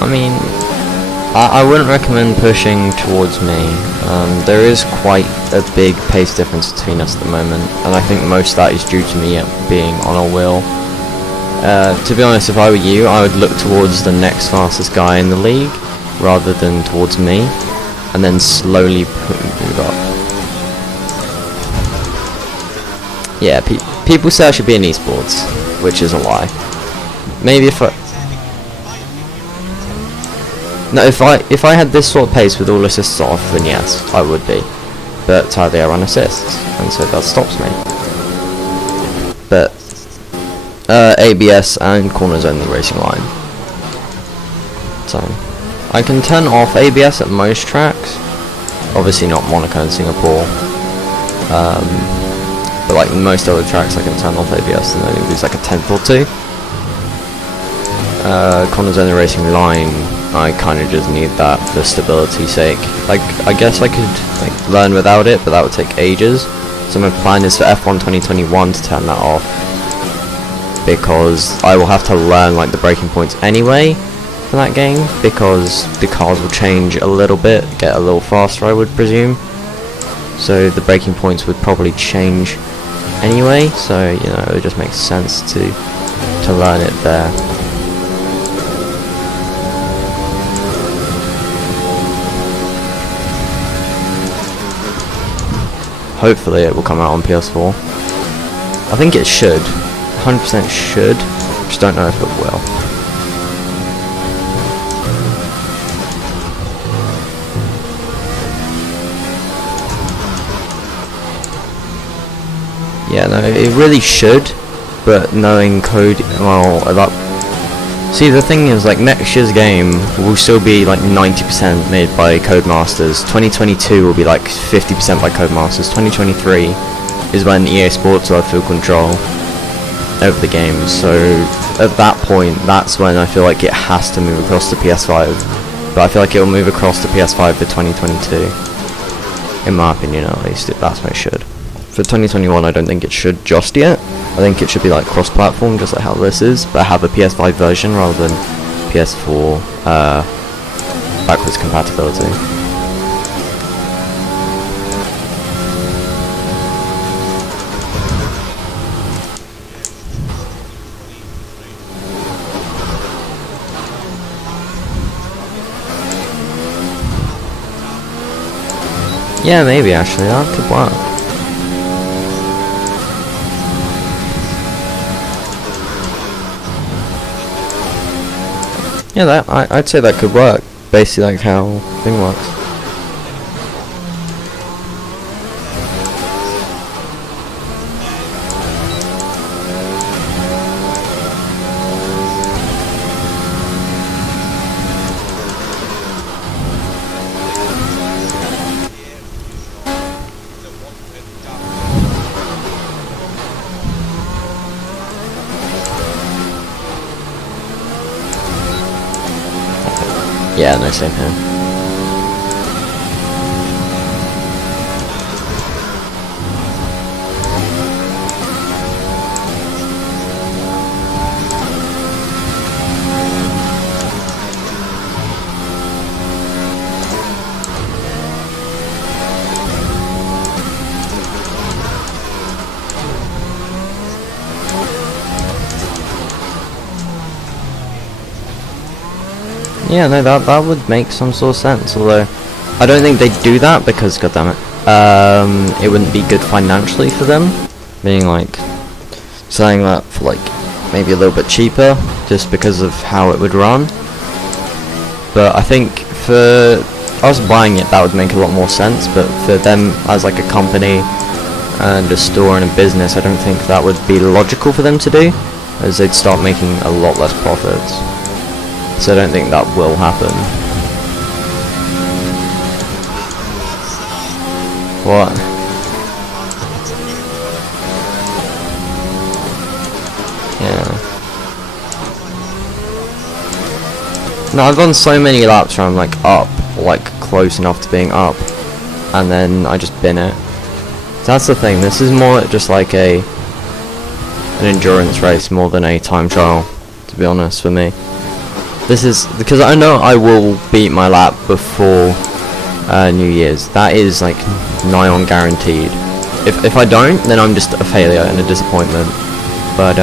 I mean, I wouldn't recommend pushing towards me. There is quite a big pace difference between us at the moment, and I think most of that is due to me being on a wheel. To be honest, if I were you, I would look towards the next fastest guy in the league, rather than towards me, and then slowly move up. Yeah, people say I should be in esports, which is a lie. Maybe if if I had this sort of pace with all assists off, then yes, I would be. But sadly I run assists, and so that stops me. But ABS and corners only racing line. So I can turn off ABS at most tracks, obviously not Monaco and Singapore, but like most other tracks I can turn off ABS and only lose like a tenth or two. Corners only racing line, I kind of just need that for stability's sake. Like, I guess I could like learn without it, but that would take ages. So my plan is for F1 2021 to turn that off, because I will have to learn like the braking points anyway for that game, because the cars will change a little bit, get a little faster I would presume. So the braking points would probably change anyway, so you know, it just makes sense to learn it there. Hopefully it will come out on PS4. I think it should. 100% should. Just don't know if it will. Yeah, no, it really should. But knowing code, well, that. See, the thing is, like, next year's game will still be like 90% made by Codemasters. 2022 will be like 50% by Codemasters. 2023 is when EA Sports will have full control over the game. So at that point, that's when I feel like it has to move across to PS5. But I feel like it will move across to PS5 for 2022. In my opinion, at least, that's when it should. For 2021, I don't think it should just yet. I think it should be like cross-platform, just like how this is, but have a PS5 version rather than PS4 backwards compatibility. Yeah, maybe actually, that could work. Yeah, that I'd say that could work. Basically, like how thing works. Yeah, no, same here. Yeah, no, that would make some sort of sense, although I don't think they'd do that because, goddammit, it wouldn't be good financially for them, being like, selling that for like, maybe a little bit cheaper, just because of how it would run. But I think for us buying it, that would make a lot more sense, but for them as like a company and a store and a business, I don't think that would be logical for them to do, as they'd start making a lot less profits. So I don't think that will happen. What? Yeah. No, I've done so many laps where I'm like up, or like close enough to being up, and then I just bin it. So that's the thing, this is more just like an endurance race more than a time trial, to be honest, for me. This is because I know I will beat my lap before New Year's. That is like nigh on guaranteed. If I don't, then I'm just a failure and a disappointment. But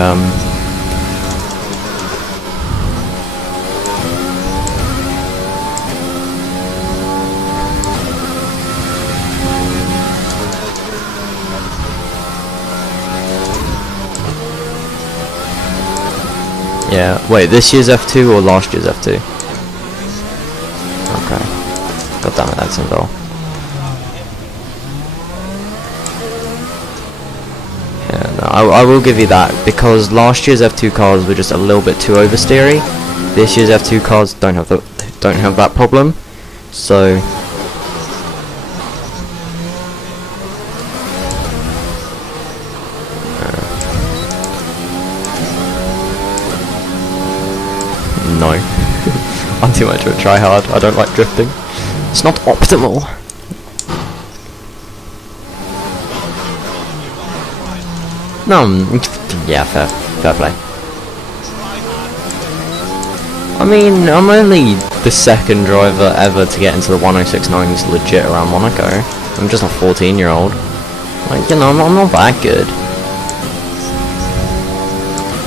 yeah, wait, this year's F2 or last year's F2? Okay. God damn it, that's involved. Yeah, no, I will give you that, because last year's F2 cars were just a little bit too oversteery. This year's F2 cars don't have that problem. So no. I'm too much of a tryhard. I don't like drifting. It's not optimal. No, yeah, fair play. I mean, I'm only the second driver ever to get into the 1069s legit around Monaco. I'm just a 14-year-old. Like, you know, I'm not that good.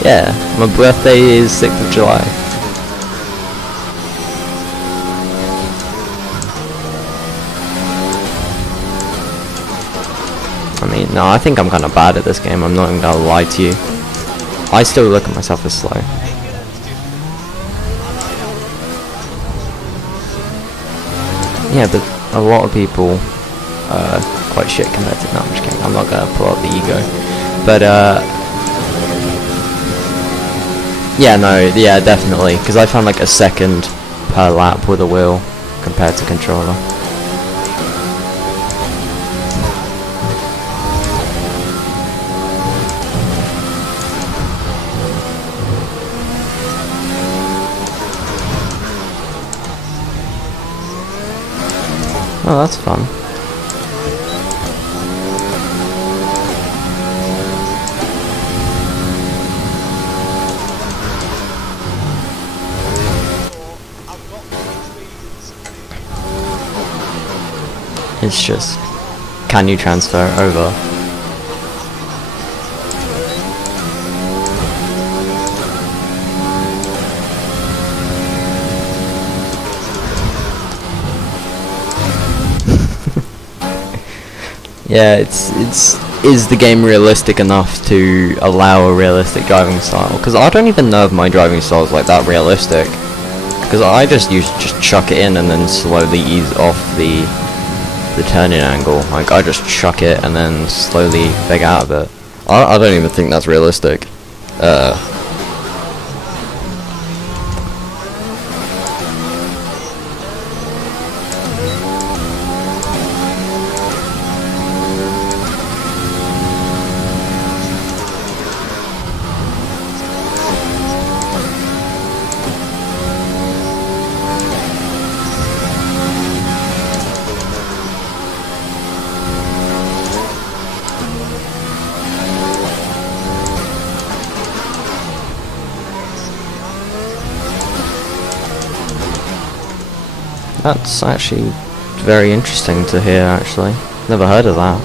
Yeah, my birthday is 6th of July. I mean, no, I think I'm kind of bad at this game, I'm not even gonna lie to you. I still look at myself as slow. Yeah, but a lot of people are quite shit compared to... No, I'm just kidding, I'm not gonna pull out the ego. But, yeah, no, yeah, definitely, because I found like a second per lap with a wheel compared to controller. Oh, that's fun. It's just, can you transfer over? Yeah, is the game realistic enough to allow a realistic driving style? Because I don't even know if my driving style is like that realistic. Because I just chuck it in and then slowly ease off the turning angle. Like, I just chuck it and then slowly beg out of it. I don't even think that's realistic. That's actually very interesting to hear, actually. Never heard of that.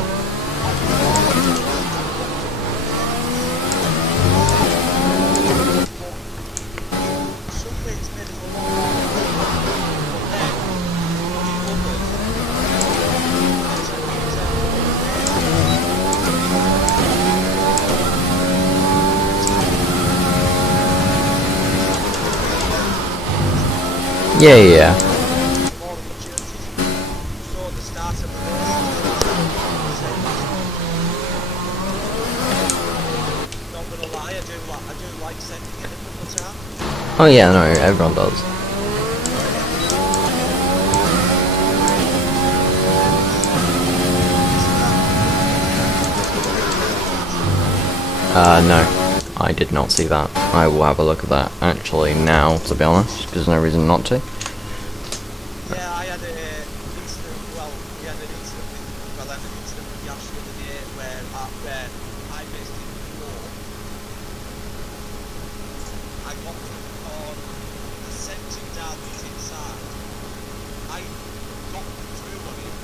Yeah. Oh yeah, no, everyone does. No, I did not see that. I will have a look at that actually now, to be honest, because there's no reason not to. Yeah, I had an incident, well, we had an incident with Yash the other day where I basically I got on ascending down his inside. I got through on him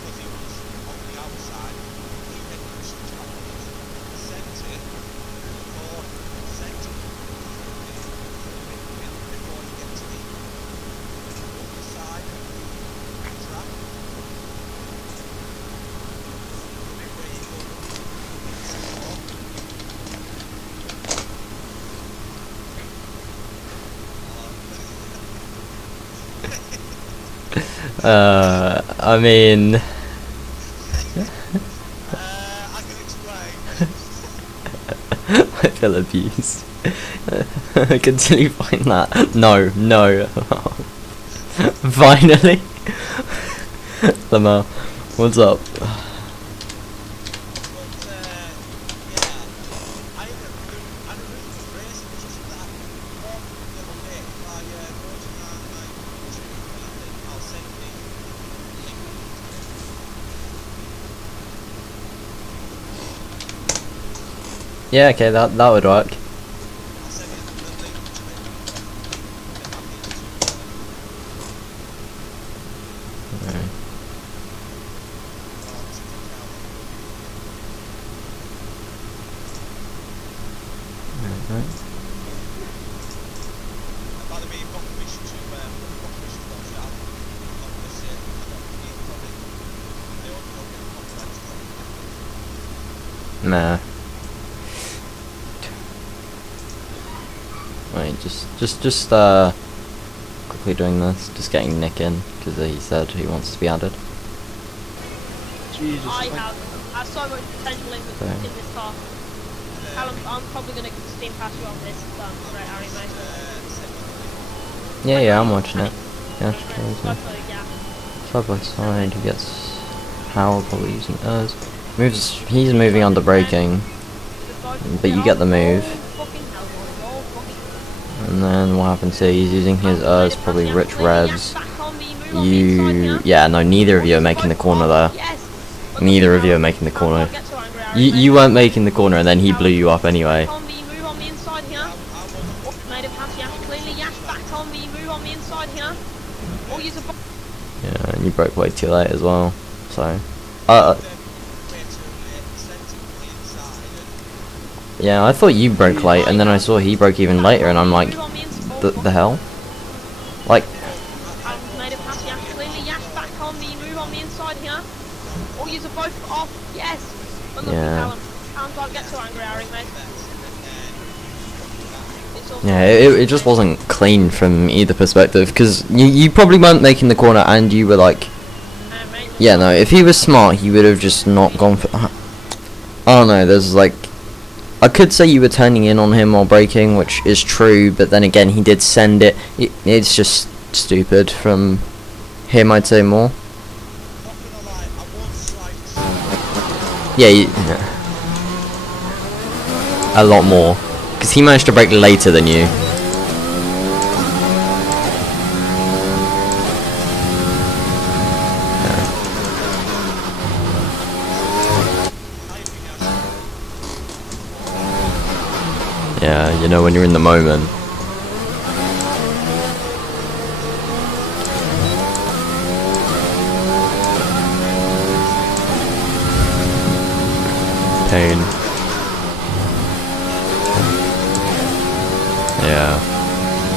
because he was on the outside. He then pushed me on it, ascended, before ascended before he gets to the other side of the track. The bit where you go I mean... I can explain. I feel abused. Until you find that. No, no. Finally. Lamar, what's up? But yeah, I had a really good race. It's just that one little bit. If I go to my YouTube, and I think I'll send the link. Yeah, okay, that would work. I'll send you the link to it. If I'm into Alright. By the way, you've got permission to watch it. I'm not going to say I don't need probably. They don't get copyright. Nah. Wait, just quickly doing this, just getting Nick in, because he said he wants to be added. Jesus. I have so much potential in this car. Callum, I'm probably going to steam past you on this great Harry, mate. Yeah, I'm watching it. Yeah, Yeah. side by side, he gets Howell probably using us. He's moving under braking, but you get the move. And then what happens here, he's using his probably rich revs. Yeah, no, neither of you are making the corner there. Neither of you are making the corner. You weren't making the corner and then he blew you up anyway. Yeah, and you broke way too late as well, so... yeah, I thought you broke late, and then I saw he broke even later, and I'm like, the hell? Like... yeah. Yeah, it just wasn't clean from either perspective, because you probably weren't making the corner, and you were like... yeah, no, if he was smart, he would have just not gone for... I don't know, there's like... I could say you were turning in on him while braking, which is true, but then again, he did send it. It's just stupid from him, I'd say more. Yeah, a lot more. Because he managed to brake later than you. Yeah, you know when you're in the moment. Pain. Yeah.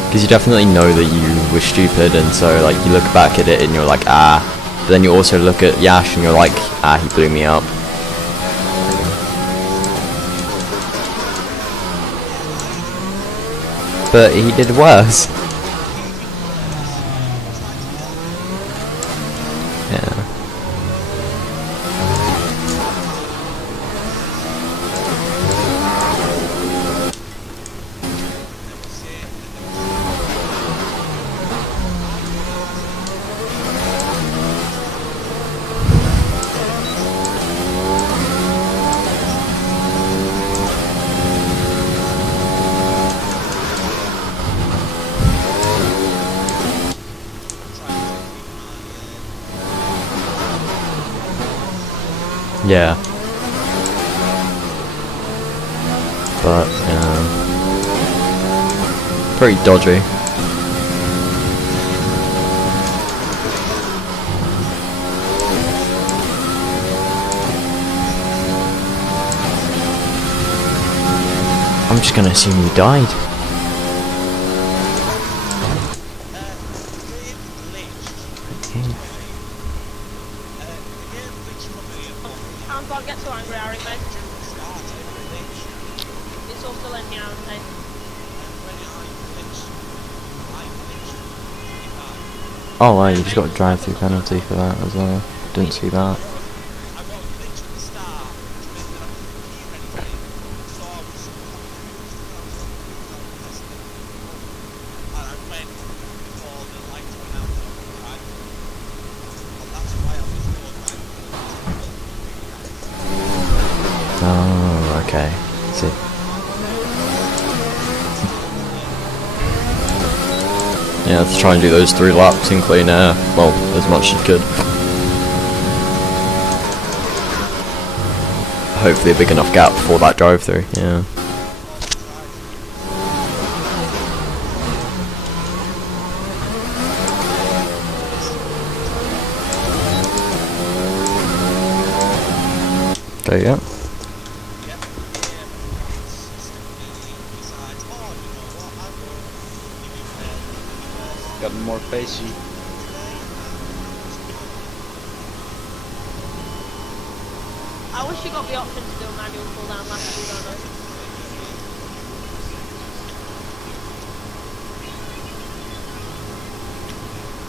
Because you definitely know that you were stupid, and so like you look back at it and you're like, ah. But then you also look at Yash and you're like, ah, he blew me up. But he did worse. Yeah. Yeah. But, pretty dodgy. I'm just gonna assume you died. Get so angry, Harry, mate. It's all still in here, mate. Oh wow, you just got a drive-through penalty for that as well. Didn't see that. Okay. See. Yeah, let's try and do those 3 laps in clean air. Well, as much as you could. Hopefully a big enough gap for that drive through. Yeah. Okay, yeah. Got more pacey. I wish you got the option to do a manual pull down lap, you don't know.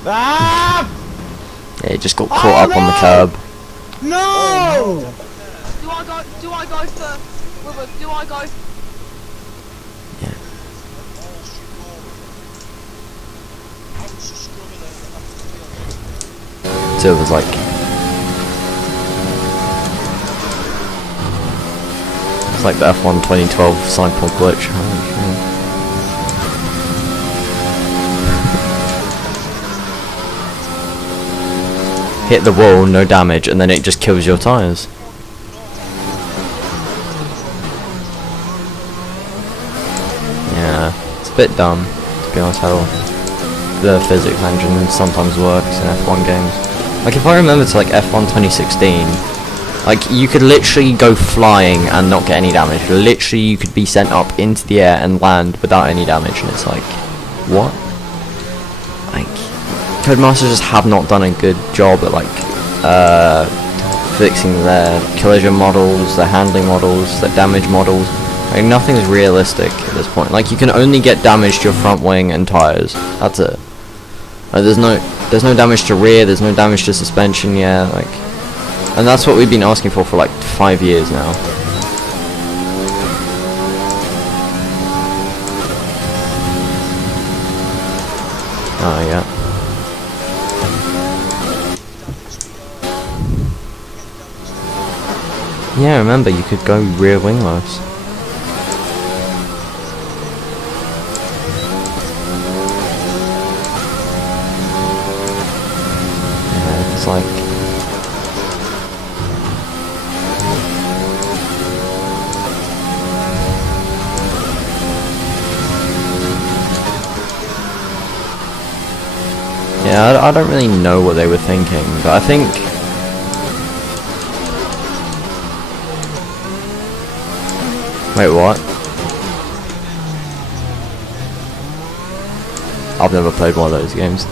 Ah! Yeah, he just got caught up on the curb. No! Do I go for Wilbur, do I go So it was like, it's like the F1 2012 sidepod glitch. Hit the wall, no damage, and then it just kills your tyres. Yeah, it's a bit dumb, to be honest, how the physics engine sometimes works in F1 games. Like, if I remember to like F1 2016, like, you could literally go flying and not get any damage. Literally, you could be sent up into the air and land without any damage, and it's like, what? Like, Codemasters just have not done a good job at, like, fixing their collision models, their handling models, their damage models. Like, nothing's realistic at this point. Like, you can only get damage to your front wing and tires. That's it. Like, there's no damage to rear, there's no damage to suspension, yeah, like, and that's what we've been asking for like 5 years now. Oh, yeah. Yeah, remember, you could go rear wingless. It's like, yeah, I don't really know what they were thinking, but I think wait, what? I've never played one of those games.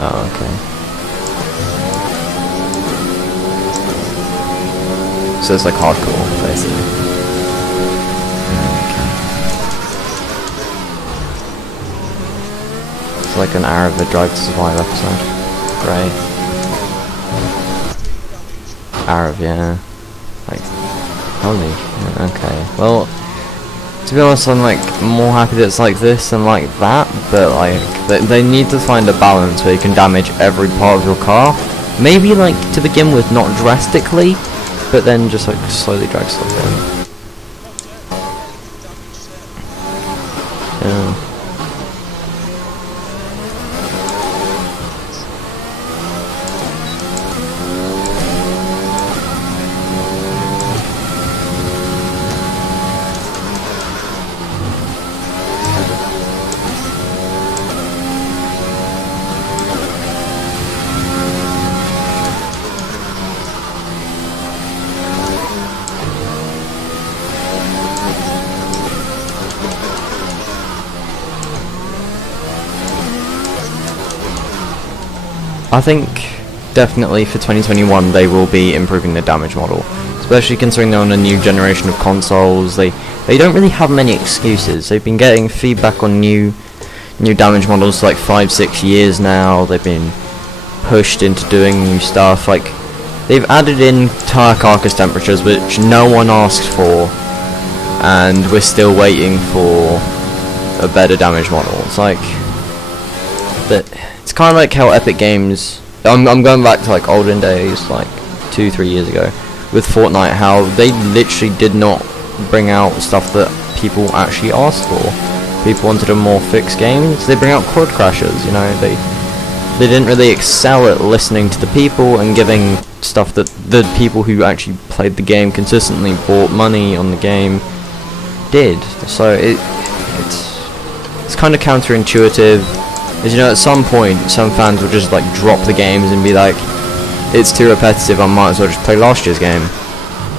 Oh, okay. So it's like hardcore, basically. Okay. It's like an Arab that Drive to Survive episode. Great. Arab, yeah. Like, holy shit, okay. Well, to be honest, I'm like more happy that it's like this than like that, but like they need to find a balance where you can damage every part of your car. Maybe like to begin with not drastically, but then just like slowly drag stuff in. Yeah. I think definitely for 2021 they will be improving the damage model, especially considering they're on a new generation of consoles. They don't really have many excuses. They've been getting feedback on new damage models for like 5-6 years now. They've been pushed into doing new stuff. Like, they've added in tire carcass temperatures, which no one asked for, and we're still waiting for a better damage model. It's like, but it's kind of like how Epic Games, I'm going back to like olden days, like 2-3 years ago, with Fortnite, how they literally did not bring out stuff that people actually asked for. People wanted a more fixed game, so they bring out quad crashers. You know, they didn't really excel at listening to the people and giving stuff that the people who actually played the game consistently, bought money on the game, did. So it's kind of counterintuitive. As you know, at some point, some fans will just like drop the games and be like, it's too repetitive, I might as well just play last year's game,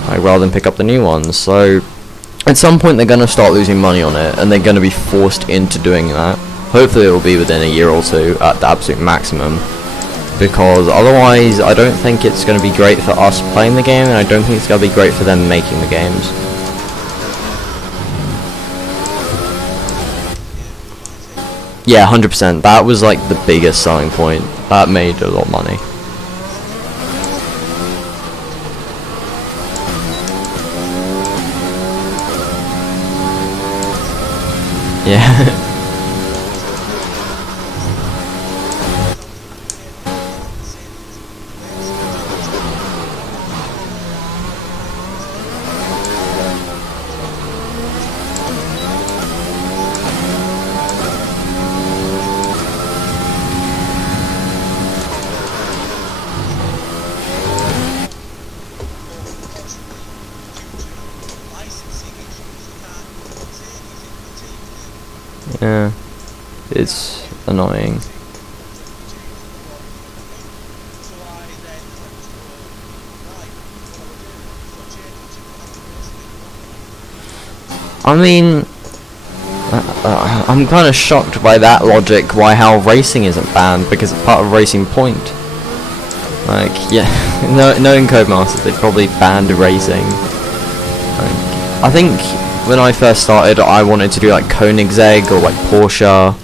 like, rather than pick up the new ones. So at some point they're going to start losing money on it, and they're going to be forced into doing that. Hopefully it will be within a year or two at the absolute maximum, because otherwise I don't think it's going to be great for us playing the game, and I don't think it's going to be great for them making the games. Yeah, 100%. That was like the biggest selling point. That made a lot of money. Yeah. Yeah, it's annoying. I mean, I'm kind of shocked by that logic, how racing isn't banned, because it's part of Racing Point. Like, yeah, knowing Codemasters, they probably banned racing. Like, I think when I first started, I wanted to do like Koenigsegg or like Porsche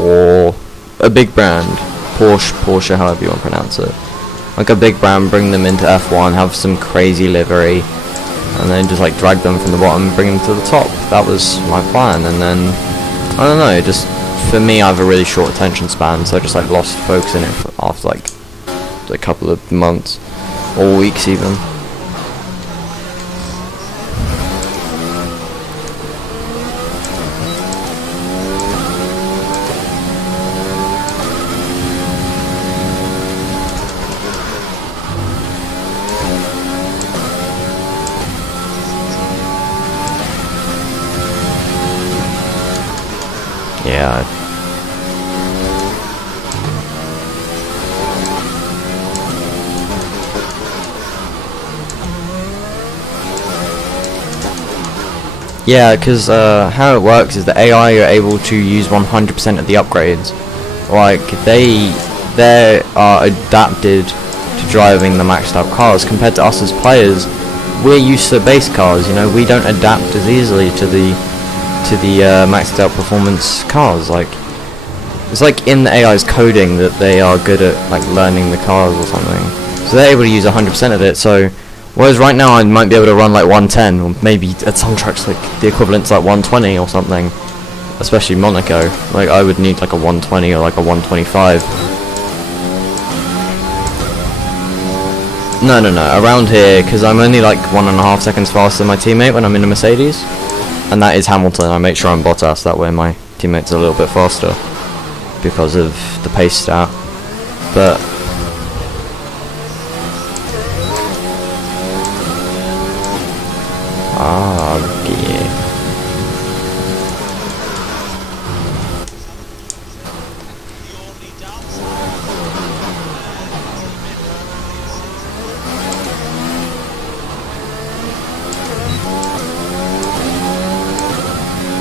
or a big brand, Porsche, however you want to pronounce it. Like a big brand, bring them into F1, have some crazy livery, and then just like drag them from the bottom and bring them to the top. That was my plan, and then I don't know, just for me, I have a really short attention span, so I just like lost focus in it after like a couple of months or weeks even. Yeah. Yeah, because how it works is the AI are able to use 100% of the upgrades. Like, they are adapted to driving the maxed out cars, compared to us as players. We're used to base cars, you know, we don't adapt as easily to the maxed out performance cars. Like, it's like in the AI's coding that they are good at like learning the cars or something, so they're able to use 100% of it. So whereas right now I might be able to run like 110, or maybe at some tracks like the equivalent to like 120 or something, especially Monaco. Like, I would need like a 120 or like a 125. No, around here, because I'm only like 1.5 seconds faster than my teammate when I'm in a Mercedes. And that is Hamilton. I make sure I'm Bottas, that way my teammates are a little bit faster because of the pace stat. But yeah.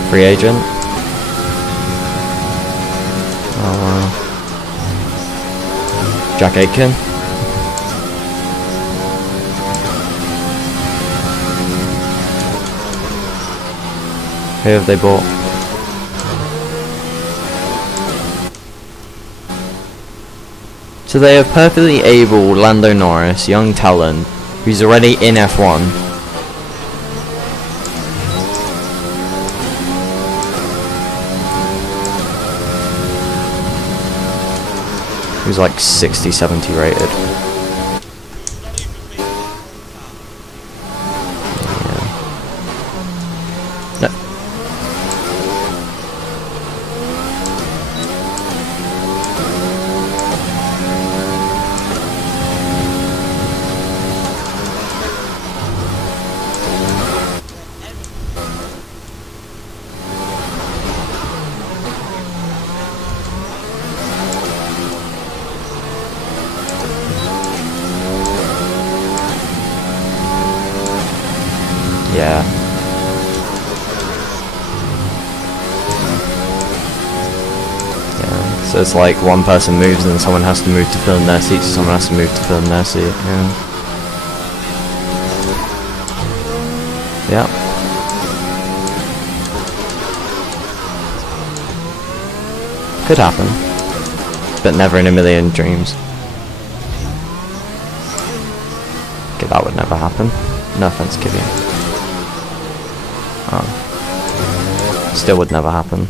Free agent. Jack Aitken. Who have they bought? So they are perfectly able Lando Norris, young talent, who's already in F1. Who's like 60, 70 rated. So it's like one person moves and then someone has to move to fill in their seat, so someone has to move to fill in their seat. Yeah. Yeah. Could happen, but never in a million dreams. Okay, that would never happen. No offense, Kibby. Oh. Still would never happen.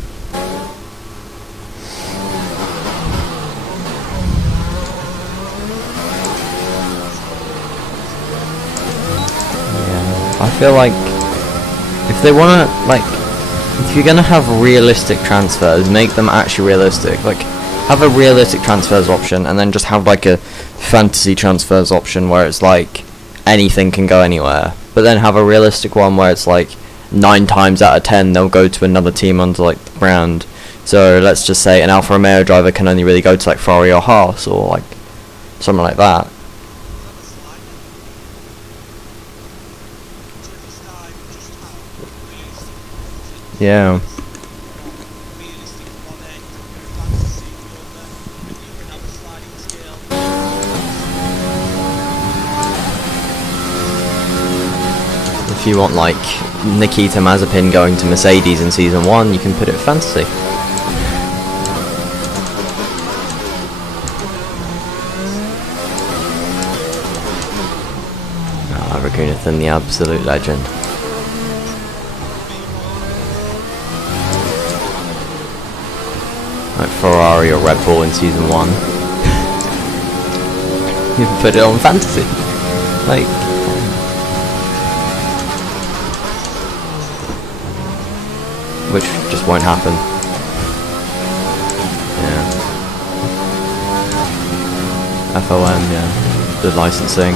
Yeah, I feel like if they wanna, like, if you're gonna have realistic transfers, make them actually realistic. Like, have a realistic transfers option, and then just have like a fantasy transfers option where it's like anything can go anywhere. But then have a realistic one where it's like 9 times out of 10 they'll go to another team under like the brand. So let's just say an Alfa Romeo driver can only really go to like Ferrari or Haas or like something like that. Yeah. If you want like Nikita Mazepin going to Mercedes in season 1, you can put it fantasy. Raghunathan, the absolute legend. Like Ferrari or Red Bull in season 1. You can put it on fantasy. Like, which just won't happen. Yeah. FOM, yeah. The licensing.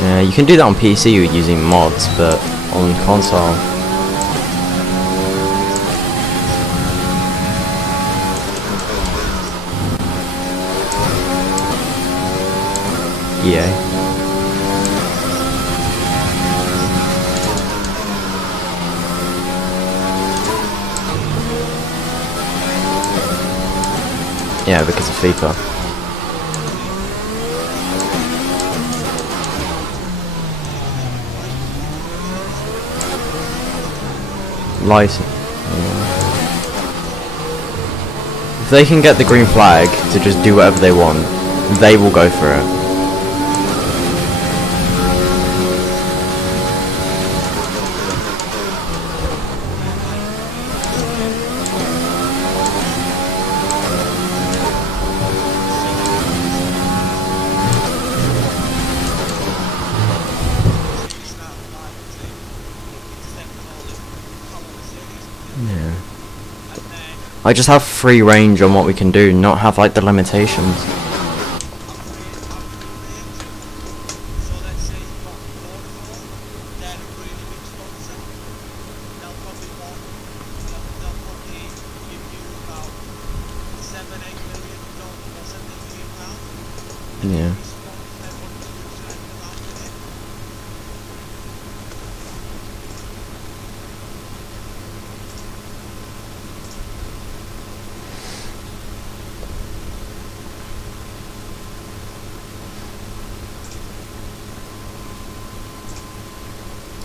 Yeah, you can do that on PC using mods, but on console. EA. Yeah, because of FIFA. License. If they can get the green flag to just do whatever they want, they will go for it. Yeah. I just have free range on what we can do, not have like the limitations. Yeah.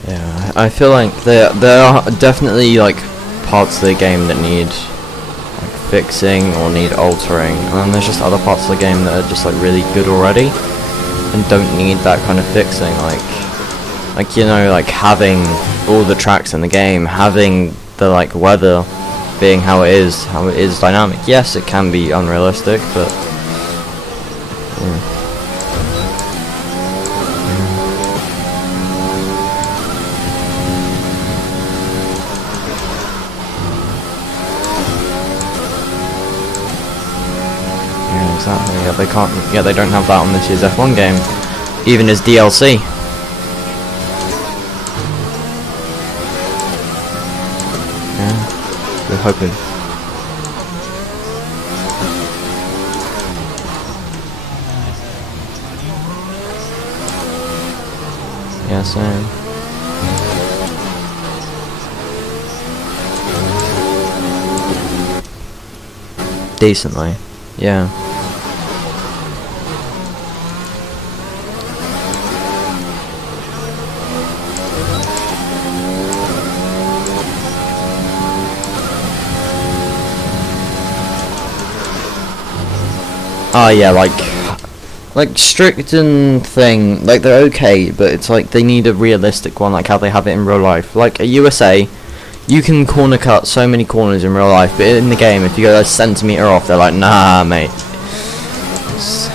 Yeah, I feel like there are definitely like parts of the game that need like fixing or need altering, and then there's just other parts of the game that are just like really good already and don't need that kind of fixing. Like you know, like having all the tracks in the game, having the like weather being how it is dynamic. Yes, it can be unrealistic, but yeah. Exactly. Yeah, they can't. Yeah, they don't have that on this year's F1 game, even as DLC. Yeah, we're hoping. Yeah, same. decently. Yeah. Oh yeah, like strict and thing, like they're okay, but it's like they need a realistic one, like how they have it in real life. Like at USA, you can corner cut so many corners in real life, but in the game, if you go a centimetre off, they're like, nah, mate. It's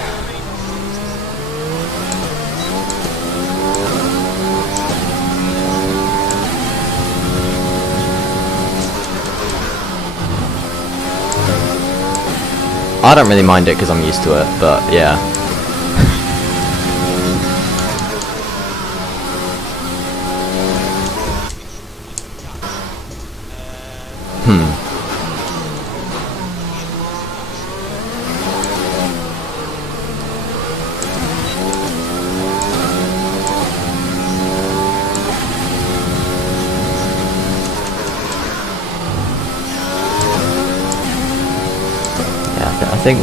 I don't really mind it because I'm used to it, but yeah. I think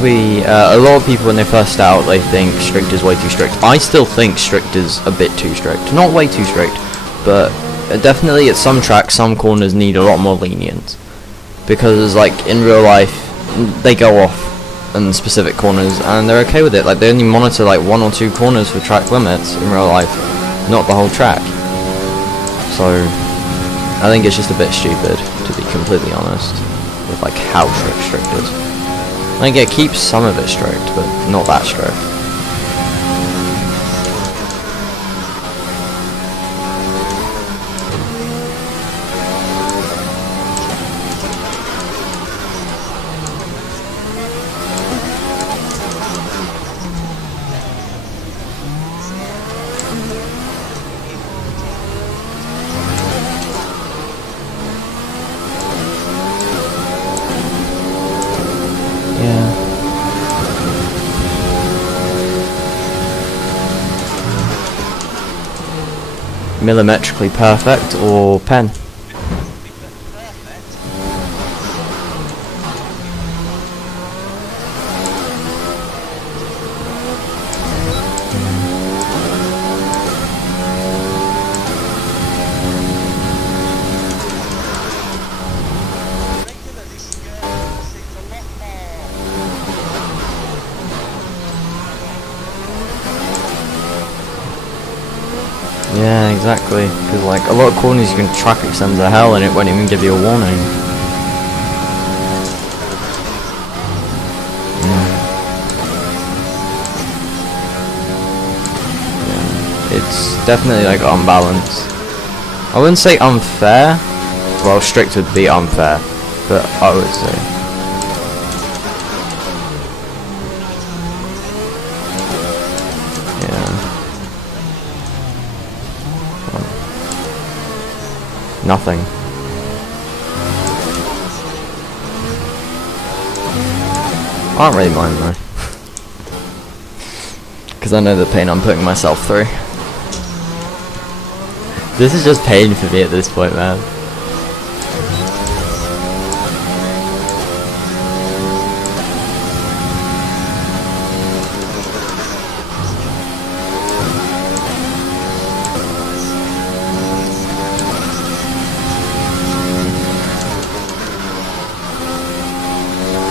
a lot of people when they first start out, they think strict is way too strict. I still think strict is a bit too strict. Not way too strict, but definitely at some tracks, some corners need a lot more lenient. Because like in real life, they go off in specific corners and they're okay with it. Like they only monitor like 1 or 2 corners for track limits in real life, not the whole track. So I think it's just a bit stupid, to be completely honest, with like how strict is. I think it keeps some of it strict, but not that strict. Millimetrically perfect or pen? Yeah, exactly. Because like a lot of corners you can track extend to hell and it won't even give you a warning. Yeah. It's definitely like unbalanced. I wouldn't say unfair. Well, strict would be unfair, but I would say. Nothing. I don't really mind though, because I know the pain I'm putting myself through. This is just pain for me at this point, man.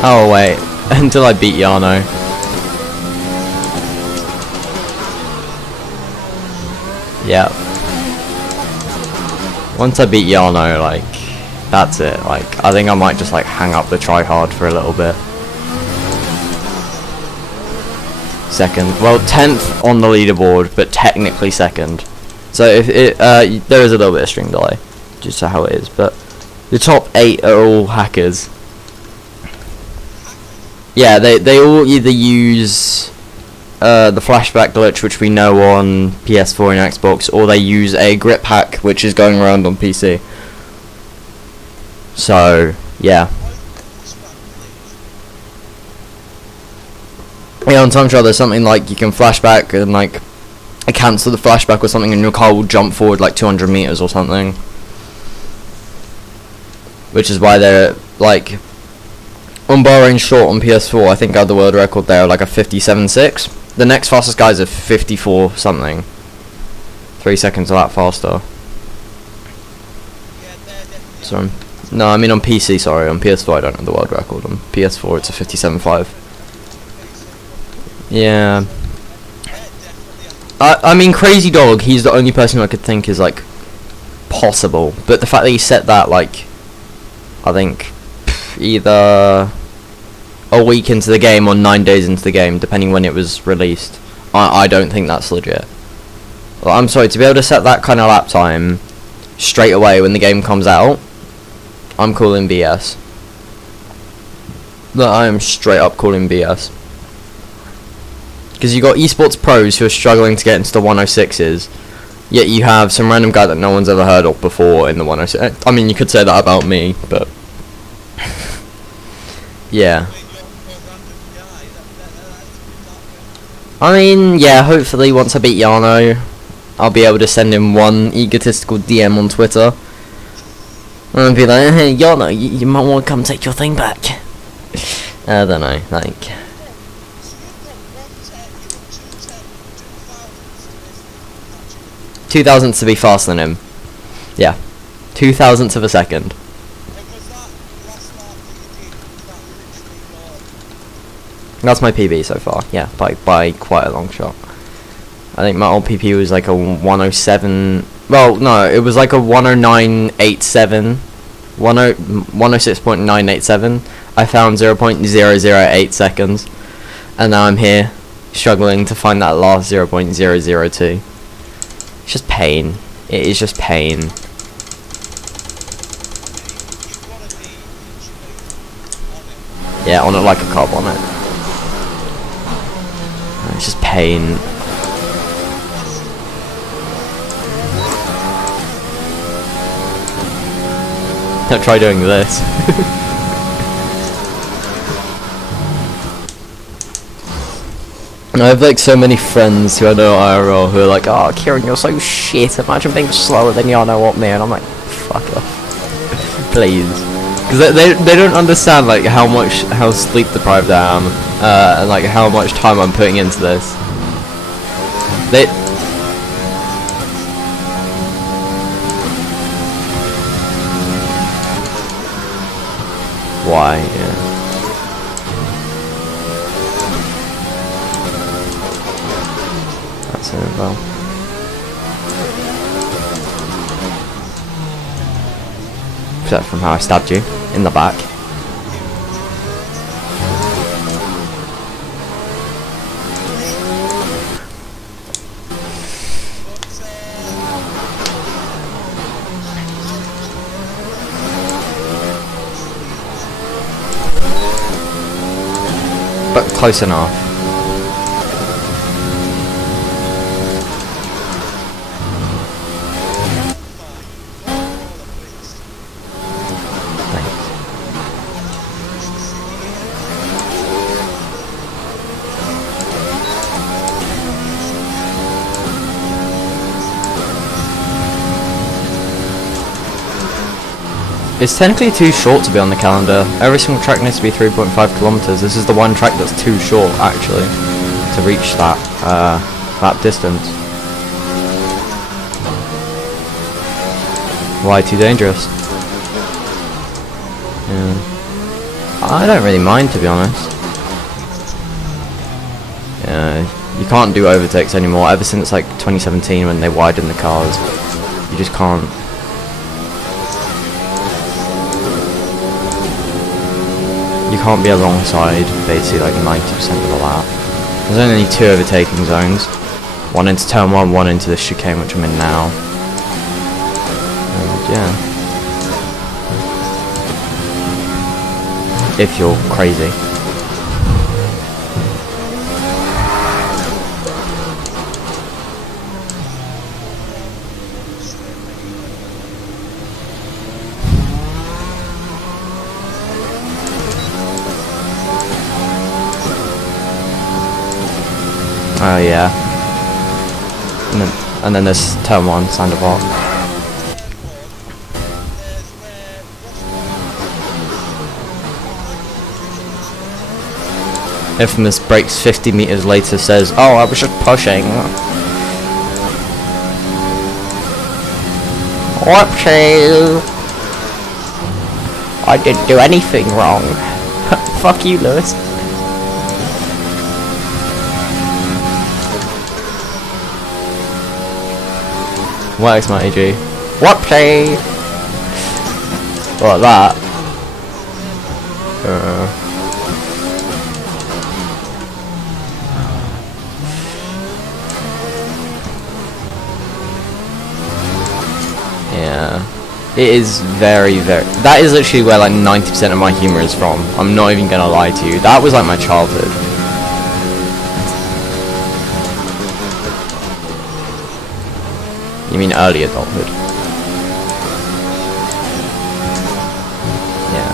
Oh wait, until I beat Yano. Yep. Once I beat Yano, like, that's it. Like, I think I might just like hang up the try hard for a little bit. Second, well, 10th on the leaderboard, but technically second. So if it, there is a little bit of string delay, just so how it is. But the top 8 are all hackers. Yeah, they all either use the flashback glitch, which we know on PS4 and Xbox, or they use a grip hack, which is going around on PC. So, yeah. Yeah, on Time Trial there's something like you can flashback and like cancel the flashback or something and your car will jump forward like 200 meters or something. Which is why they're like... on Bahrain short on PS4, I think I had the world record there, like a 57.6. The next fastest guy's a 54 something. 3 seconds a lap faster. Yeah, they're definitely. So, no, I mean on PC, sorry. On PS4 I don't have the world record. On PS4 it's a 57.5. Yeah. They're definitely. I mean Crazy Dog, he's the only person I could think is like possible. But the fact that he set that like, I think either a week into the game or 9 days into the game, depending when it was released, I don't think that's legit. Well, I'm sorry, to be able to set that kind of lap time straight away when the game comes out, I'm calling BS. No, I am straight up calling BS. Because you got esports pros who are struggling to get into the 106s, yet you have some random guy that no one's ever heard of before in the 106. I mean, you could say that about me, but yeah. I mean, yeah, hopefully once I beat Yano, I'll be able to send him one egotistical DM on Twitter. And be like, hey, Yano, you might want to come take your thing back. I don't know, like... 2,000ths to be faster than him. Yeah. 2,000ths of a second. That's my PB so far, yeah, by quite a long shot. I think my old PP was like a 107... Well, no, it was like a 109.87. 106.987. I found 0.008 seconds. And now I'm here, struggling to find that last 0.002. It's just pain. It is just pain. Yeah, on it like a cob on it. It's just pain. Don't try doing this. And I have like so many friends who I know IRL who are like, oh Kieran, you're so shit, imagine being slower than you know what me, and I'm like, fuck off. Please. Because they don't understand like how sleep deprived I am, and like how much time I'm putting into this. They... Why, yeah. That's it, well. Except from how I stabbed you in the back. But close enough. It's technically too short to be on the calendar. Every single track needs to be 3.5 kilometers. This is the one track that's too short, actually, to reach that that distance. Why too dangerous? Yeah. I don't really mind, to be honest. Yeah, you can't do overtakes anymore. Ever since like 2017 when they widened the cars, you just can't. You can't be alongside basically like 90% of the lap. There's only 2 overtaking zones. One into turn 1, one into the chicane which I'm in now. And yeah. If you're crazy. Oh yeah. And then there's turn 1, Sandoval. Infamous brakes 50 meters later says, "Oh, I was just pushing." Whoopsie! I didn't do anything wrong. Fuck you, Lewis. Works, Matty G. Whoopsie! Like that. Yeah. It is very, that is literally where like 90% of my humour is from. I'm not even gonna lie to you. That was like my childhood. You mean early adulthood? Yeah.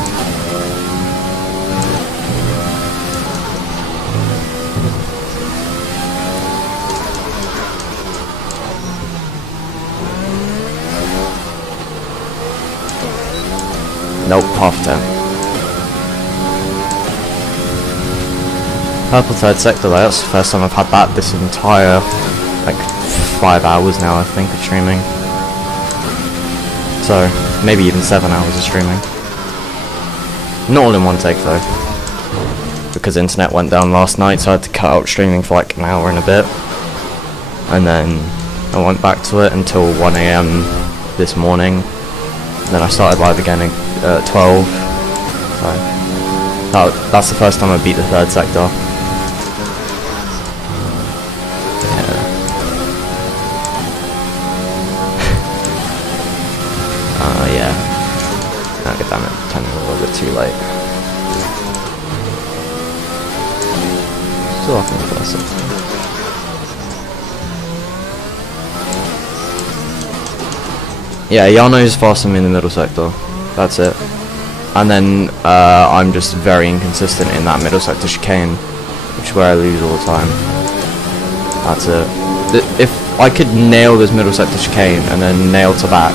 Nope, half 10. Purple third sector though, that's the first time I've had that this entire, like, 5 hours now I think of streaming. So, maybe even 7 hours of streaming. Not all in one take though. Because internet went down last night, so I had to cut out streaming for like an hour and a bit. And then I went back to it until 1 AM this morning. Then I started live again at 12. So that's the first time I beat the third sector. Yeah. Oh, god damn it, turning a little bit too late. Still off in the first sector. Yeah, Yano's faster than me in the middle sector. That's it. And then I'm just very inconsistent in that middle sector chicane, which is where I lose all the time. That's it. If I could nail this middle sector chicane and then nail to back,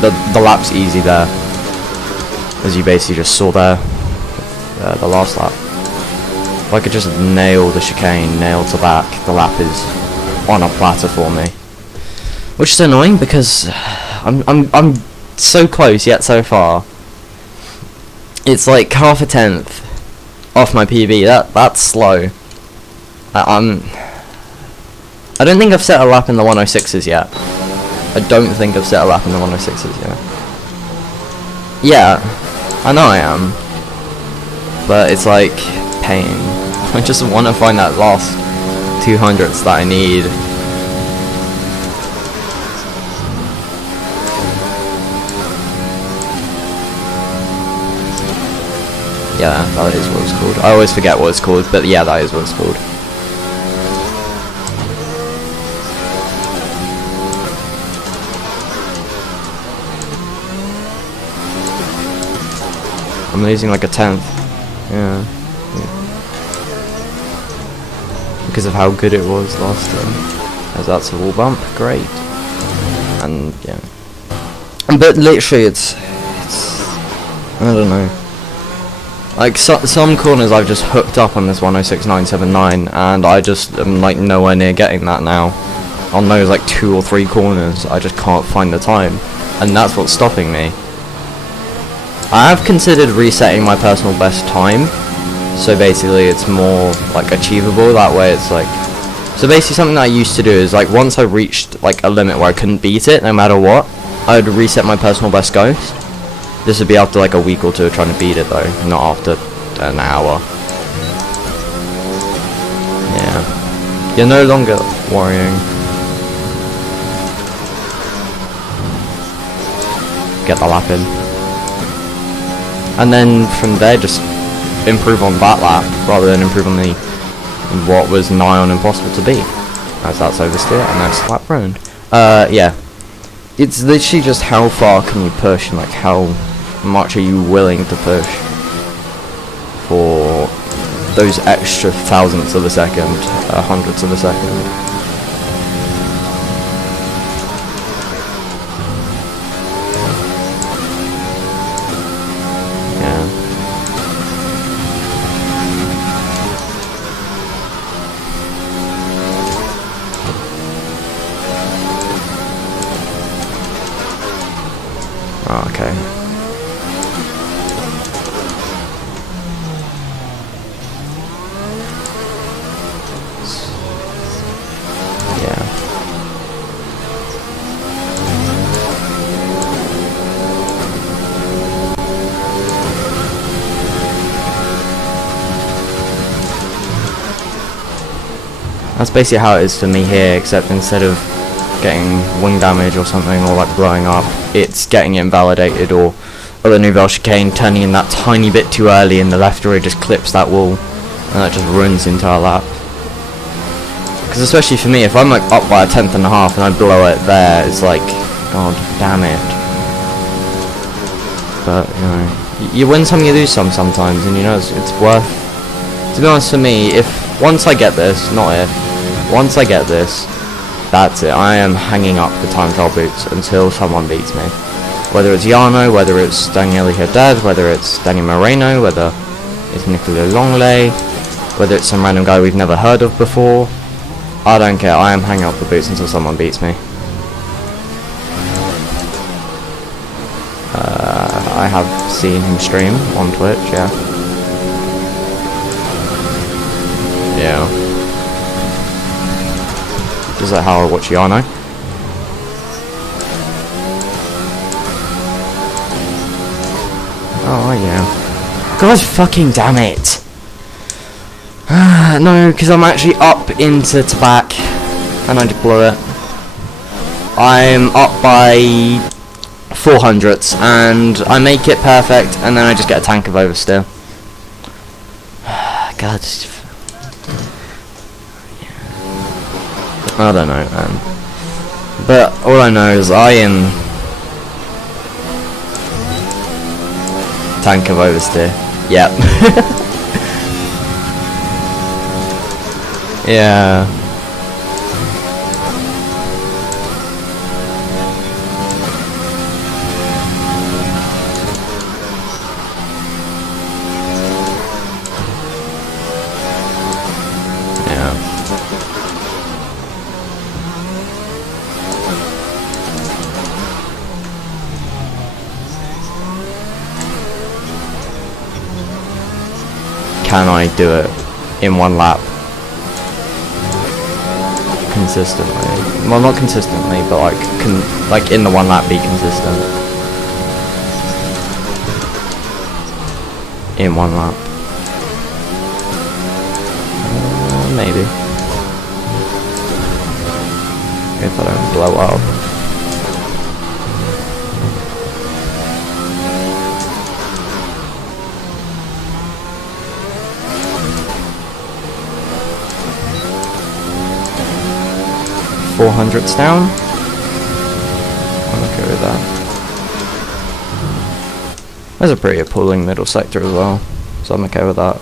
the lap's easy there. As you basically just saw there, the last lap. If I could just nail the chicane, nail to back, the lap is on a platter for me. Which is annoying because I'm so close yet so far. It's like half a tenth off my PB. That's slow. I don't think I've set a lap in the 106s yet. I don't think I've set a lap in the 106s yet. Yeah, I know I am. But it's like pain. I just want to find that last 200s that I need. Yeah, that is what it's called. I always forget what it's called, but yeah, that is what it's called. I'm losing like a tenth. Yeah. Because of how good it was last time. As that's a wall bump, great. And yeah. But literally it's I don't know. Like some corners I've just hooked up on this 106.979 and I just am like nowhere near getting that now. On those like 2 or 3 corners I just can't find the time. And that's what's stopping me. I have considered resetting my personal best time, so basically it's more like achievable. That way it's like, so basically something that I used to do is like once I reached like a limit where I couldn't beat it no matter what, I would reset my personal best ghost. This would be after like a week or 2 of trying to beat it though, not after an hour. Yeah, you're no longer worrying. Get the lap in. And then from there just improve on that lap rather than improve on the what was nigh on impossible to beat. As that's oversteer and that's lap ruined. Yeah. It's literally just how far can you push and like how much are you willing to push for those extra thousandths of a second, hundredths of a second. Oh, okay. Yeah. That's basically how it is for me here, except instead of getting wing damage or something, or like blowing up, it's getting invalidated, or the Nouvelle Chicane turning in that tiny bit too early and the left rear just clips that wall, and that just ruins the entire lap. Because especially for me, if I'm like up by a 1/10 and a half and I blow it there, it's like, god damn it. But, you know, you win some, you lose some sometimes, and you know, it's worth, to be honest for me, if, once I get this, once I get this, that's it. I am hanging up the time trial boots until someone beats me. Whether it's Jarno, whether it's Daniele Haddad, whether it's Daniel Moreno, whether it's Nicolas Longley, whether it's some random guy we've never heard of before. I don't care. I am hanging up the boots until someone beats me. I have seen him stream on Twitch, yeah. Yeah. Just like how I watch Jarno. Oh yeah. God fucking damn it. No, because I'm actually up into Tabac and I just blew it. I'm up by 400ths and I make it perfect and then I just get a tank of oversteer. God. I don't know, man. But all I know is I am tank of oversteer. Yep. Yeah. Can I do it in one lap consistently? Well, not consistently, but like in the one lap be consistent in one lap. Maybe if I don't blow up. $400s down. I'm okay with that. There's a pretty appalling middle sector as well, so I'm okay with that.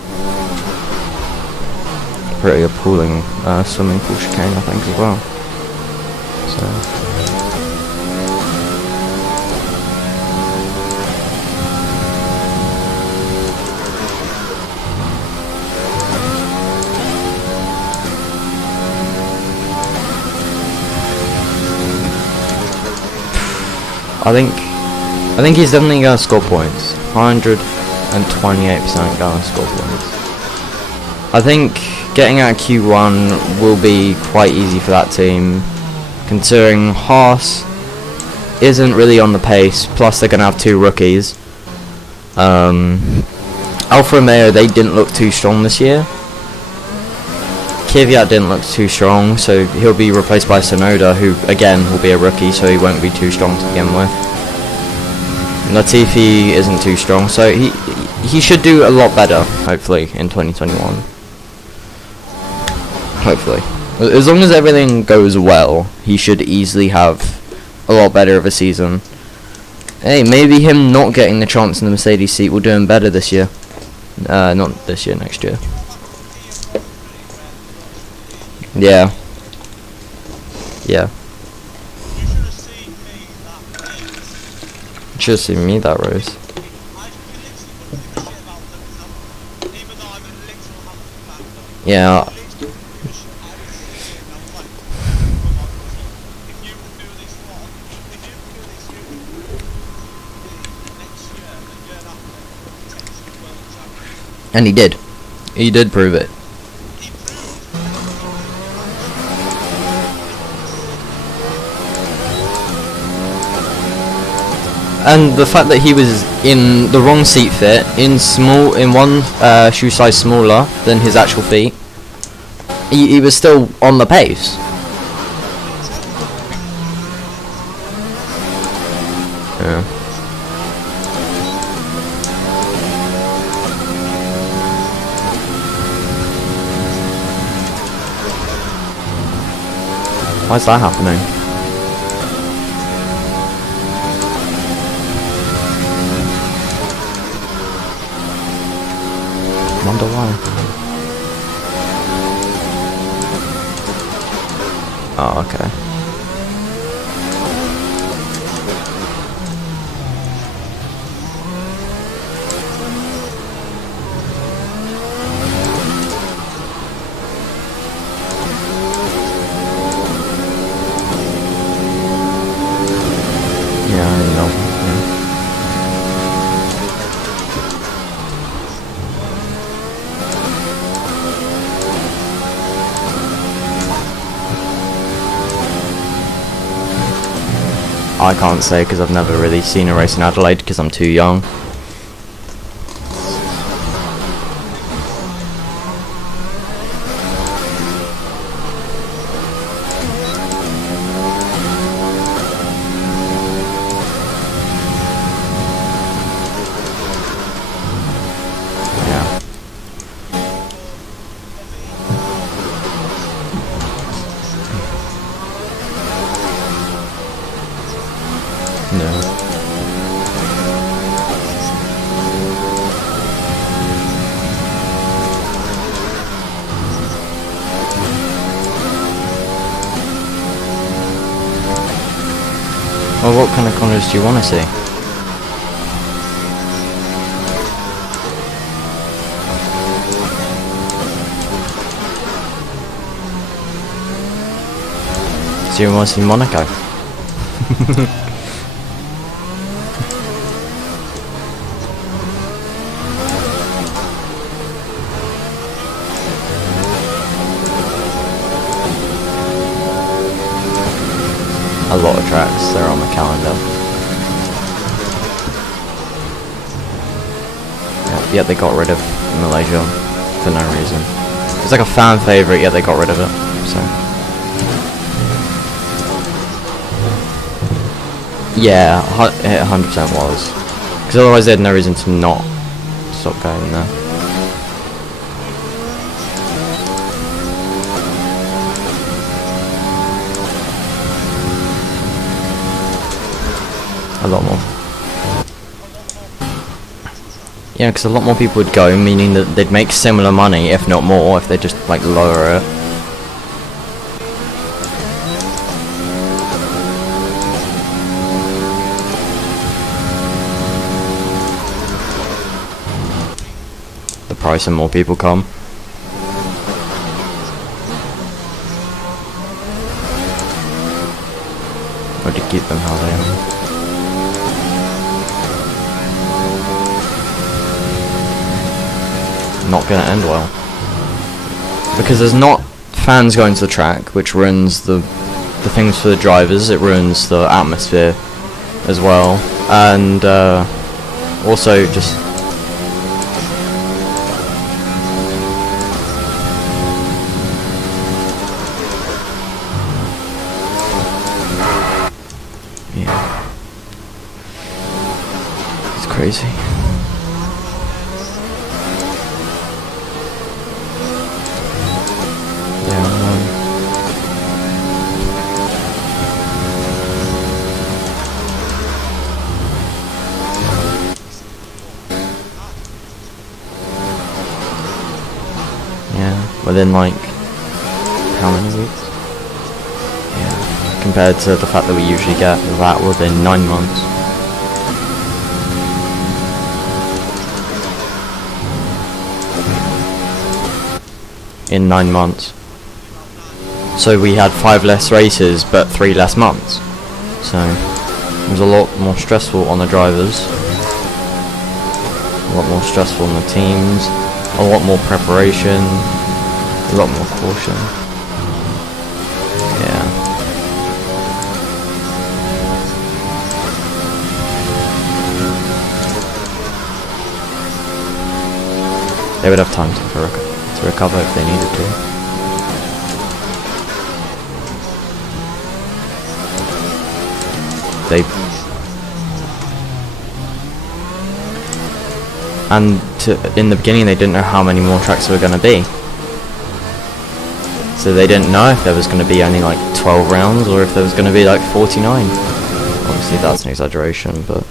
Pretty appalling swimming pool chicane, I think, as well. So. I think he's definitely gonna score points. 128% gonna score points. I think getting out of Q1 will be quite easy for that team, considering Haas isn't really on the pace, plus they're gonna have two rookies. Alfa Romeo, they didn't look too strong this year. Kvyat didn't look too strong, so he'll be replaced by Tsunoda, who again will be a rookie, so he won't be too strong to begin with. Latifi isn't too strong, so he should do a lot better, hopefully, in 2021. Hopefully. As long as everything goes well, he should easily have a lot better of a season. Hey, maybe him not getting the chance in the Mercedes seat will do him better this year. Not this year, next year. Yeah. Yeah. You should have seen me that race. Yeah. And he did. He did prove it. He proved And the fact that he was in the wrong seat fit, in one shoe size smaller than his actual feet, he was still on the pace. Yeah. Why's that happening? Wonder why. Oh, okay. Yeah, I know. Yeah. I can't say because I've never really seen a race in Adelaide because I'm too young. Yeah. No. Well, what kind of corners do you want to see? Do you want to see Monaco? A lot of tracks, they're on the calendar. Yeah, they got rid of Malaysia for no reason. It's like a fan favourite, yet they got rid of it. So yeah, it 100% was. Because otherwise they had no reason to not stop going there. A lot more. Yeah, because a lot more people would go, meaning that they'd make similar money, if not more, if they just like lower it. The price and more people come. Or to keep them how they are. Not gonna end well. Because there's not fans going to the track, which ruins the things for the drivers, it ruins the atmosphere as well. And also just yeah. It's crazy. Yeah, within like how many weeks? Yeah, compared to the fact that we usually get that within 9 months. In 9 months. So we had 5 less races but 3 less months. So it was a lot more stressful on the drivers, a lot more stressful on the teams, a lot more preparation, a lot more caution. Yeah. They would have time to recover if they needed to. In the beginning they didn't know how many more tracks there were going to be. So they didn't know if there was going to be only like 12 rounds or if there was going to be like 49. Obviously that's an exaggeration, but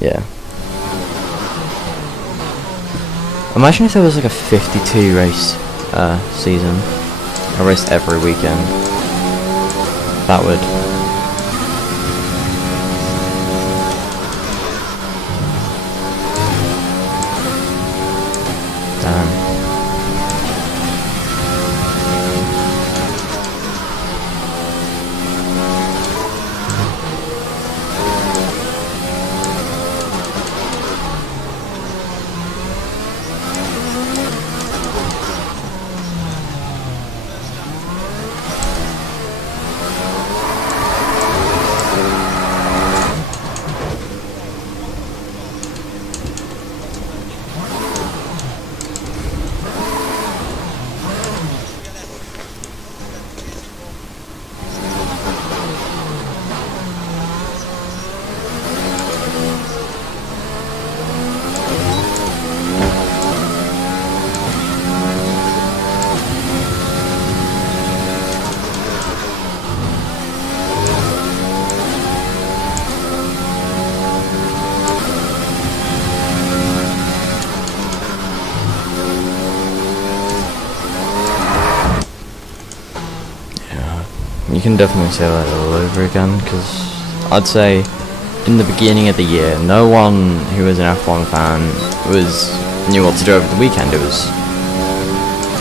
yeah. Imagine if there was like a 52 race season. A race every weekend. That would... Damn. You can definitely say that all over again, because I'd say in the beginning of the year, no one who was an F1 fan knew what to do over the weekend. It was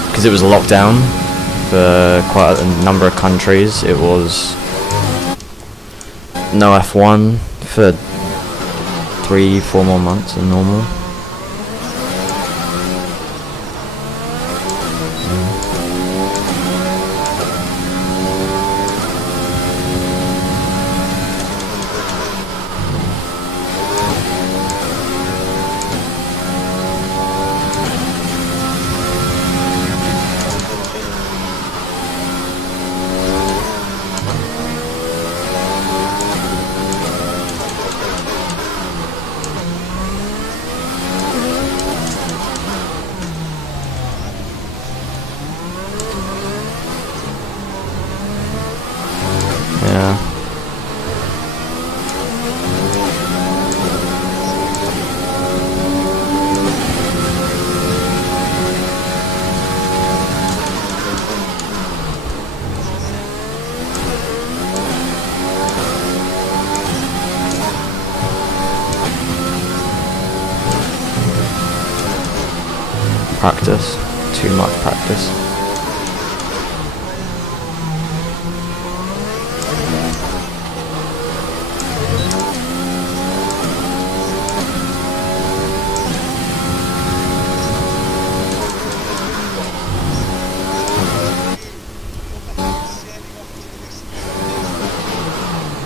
because it was a lockdown for quite a number of countries. It was no F1 for 3-4 more months than normal. Yeah. Practice. Too much practice.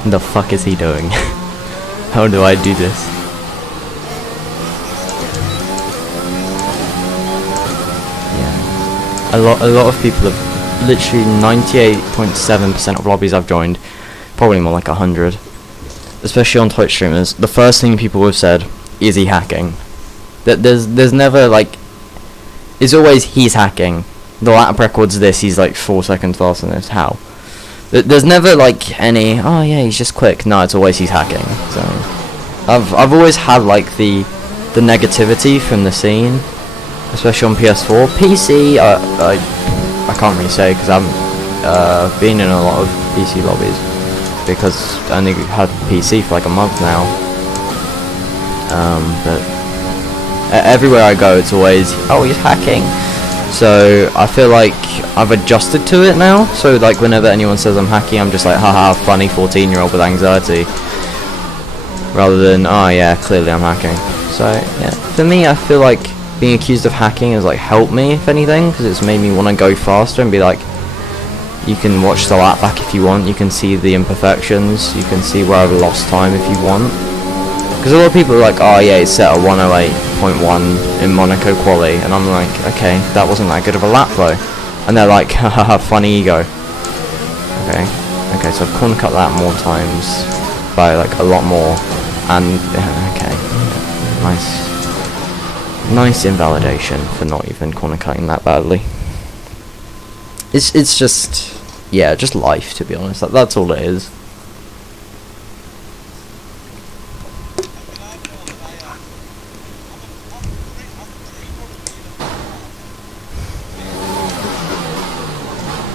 The fuck is he doing? How do I do this? Yeah. A lot of people have literally 98.7% of lobbies I've joined, probably more like 100, especially on Twitch streamers, the first thing people have said is he hacking. There's never like, it's always he's hacking. The lap record's this, he's like 4 seconds faster than this. How? There's never like any, oh yeah, he's just quick. No, it's always he's hacking. So I've always had like the negativity from the scene, especially on PS4. PC, I can't really say because I haven't been in a lot of PC lobbies because I only had PC for like a month now. But everywhere I go, it's always, oh, he's hacking. So I feel like I've adjusted to it now, so like whenever anyone says I'm hacking, I'm just like, haha, funny 14-year-old with anxiety, rather than, oh yeah, clearly I'm hacking. So yeah, for me, I feel like being accused of hacking has like helped me, if anything, because it's made me want to go faster and be like, you can watch the lap back if you want, you can see the imperfections, you can see where I've lost time if you want. Because a lot of people are like, oh yeah, it's set at 108.1 in Monaco quali, and I'm like, okay, that wasn't that good of a lap though. And they're like, haha, funny ego. Okay, so I've corner cut that more times, by like a lot more, and okay, nice invalidation for not even corner cutting that badly. It's just, yeah, just life, to be honest. That's all it is.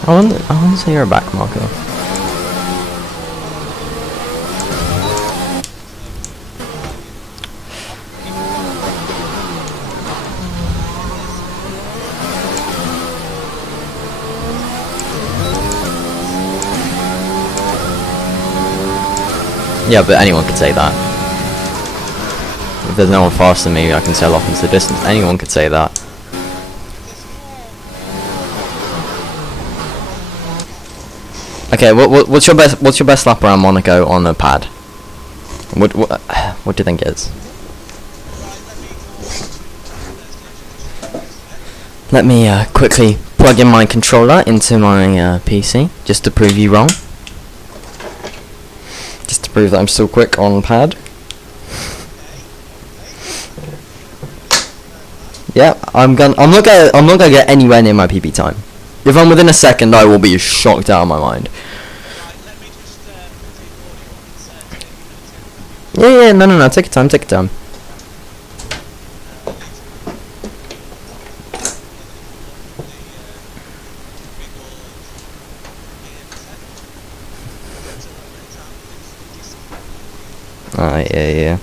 I want to say you're a back marker. Yeah, but anyone could say that. If there's no one faster than me, I can sail off into the distance. Anyone could say that. Okay, what's your best lap around Monaco on a pad? What do you think it is? Let me quickly plug in my controller into my PC just to prove you wrong. Just to prove that I'm still quick on pad. Yeah, I'm not gonna get anywhere near my PB time. If I'm within a second, I will be shocked out of my mind. Yeah, no, take your time. Yeah.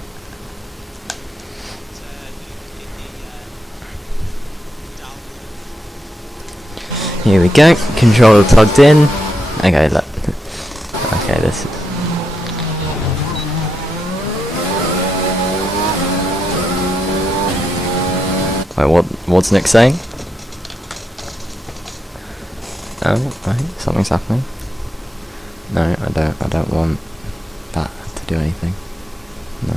Here we go, controller plugged in. Okay, look. Okay, this is... Wait, what's Nick saying? Oh, right, something's happening. No, I don't want that to do anything. No.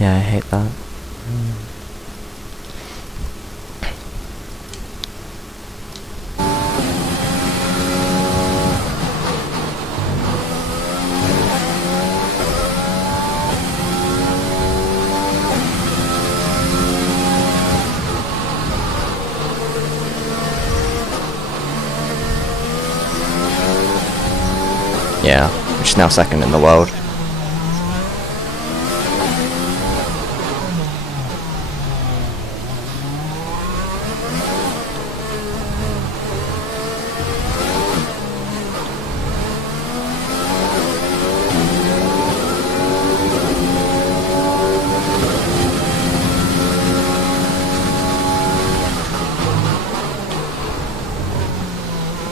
Yeah, I hate that. Yeah, which is now second in the world.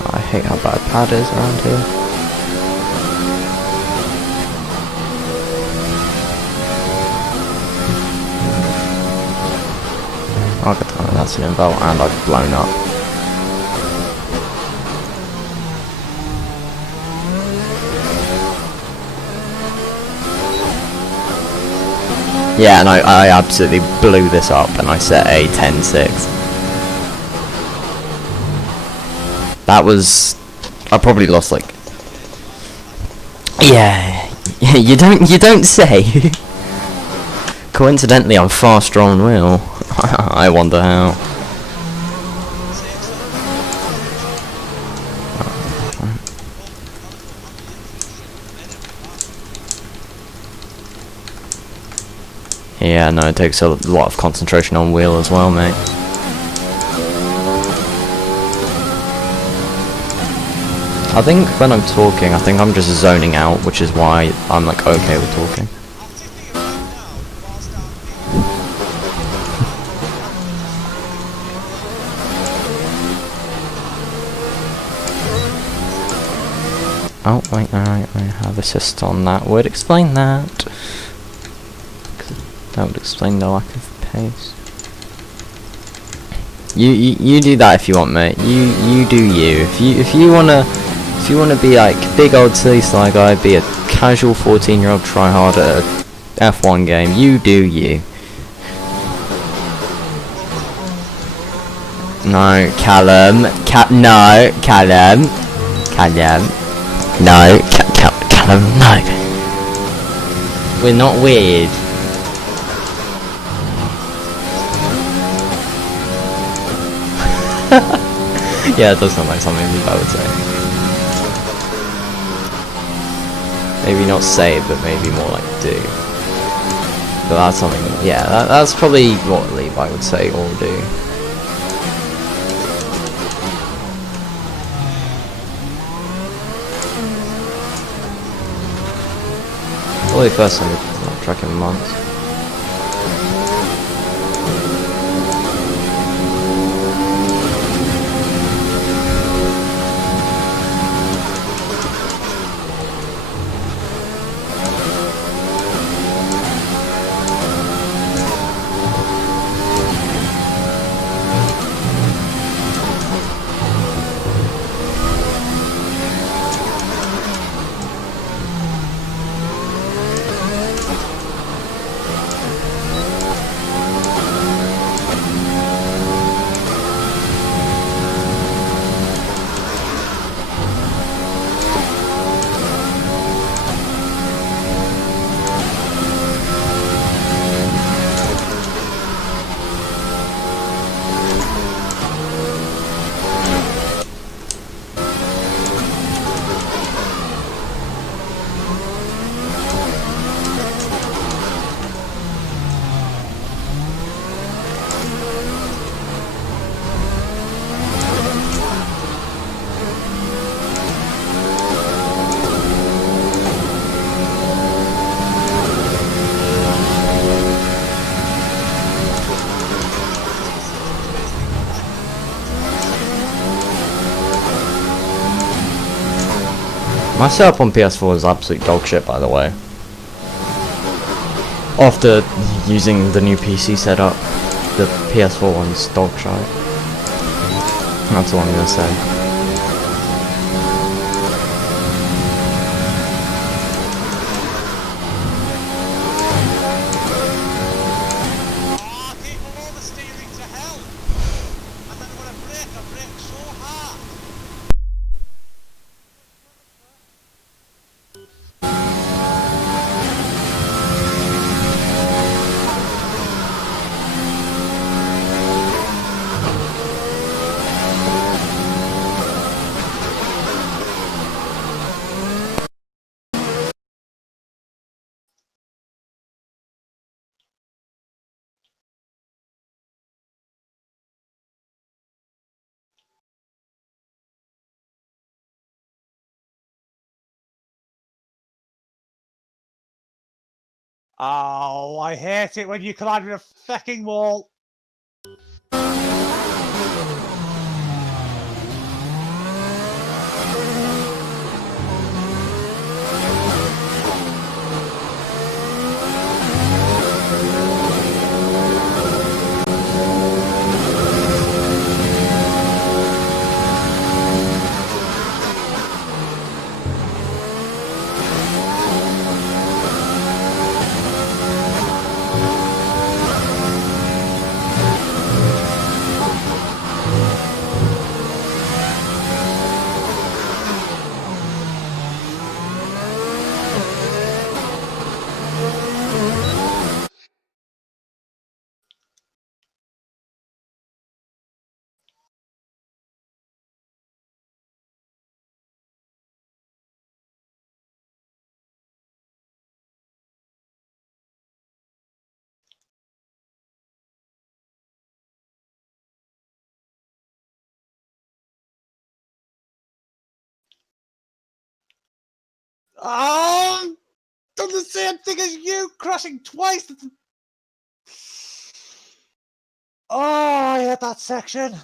I hate how bad pad is around here. Oh, that's an inval, and I've blown up. Yeah, and I absolutely blew this up, and I set a 10-6. That was... I probably lost like... Yeah, you don't say. Coincidentally, I'm faster on wheel. I wonder how. Yeah, no, it takes a lot of concentration on wheel as well, mate. I think when I'm talking, I think I'm just zoning out, which is why I'm like okay with talking. Oh, wait, alright, I have assist on that. Would explain that. That would explain the lack of pace. You do that if you want, mate. You do you. If you wanna be like big old silly sly guy, be a casual 14-year-old tryhard at a F1 game, you do you. No, Callum. No, Callum. Callum. No, Callum. No. We're not weird. Yeah, it does sound like something I would say. Maybe not say, but maybe more like do. But that's something, yeah, that's probably what Levi would say or do. Probably first time I've track in months. My setup on PS4 is absolute dog shit, by the way. After using the new PC setup, the PS4 one's dog shit. That's all I'm gonna say. Ah, keep all the steering to hell. And then when I brake so hard. Oh, I hate it when you collide with a fucking wall. Oh, done the same thing as you, crashing twice. Oh, I hate that section.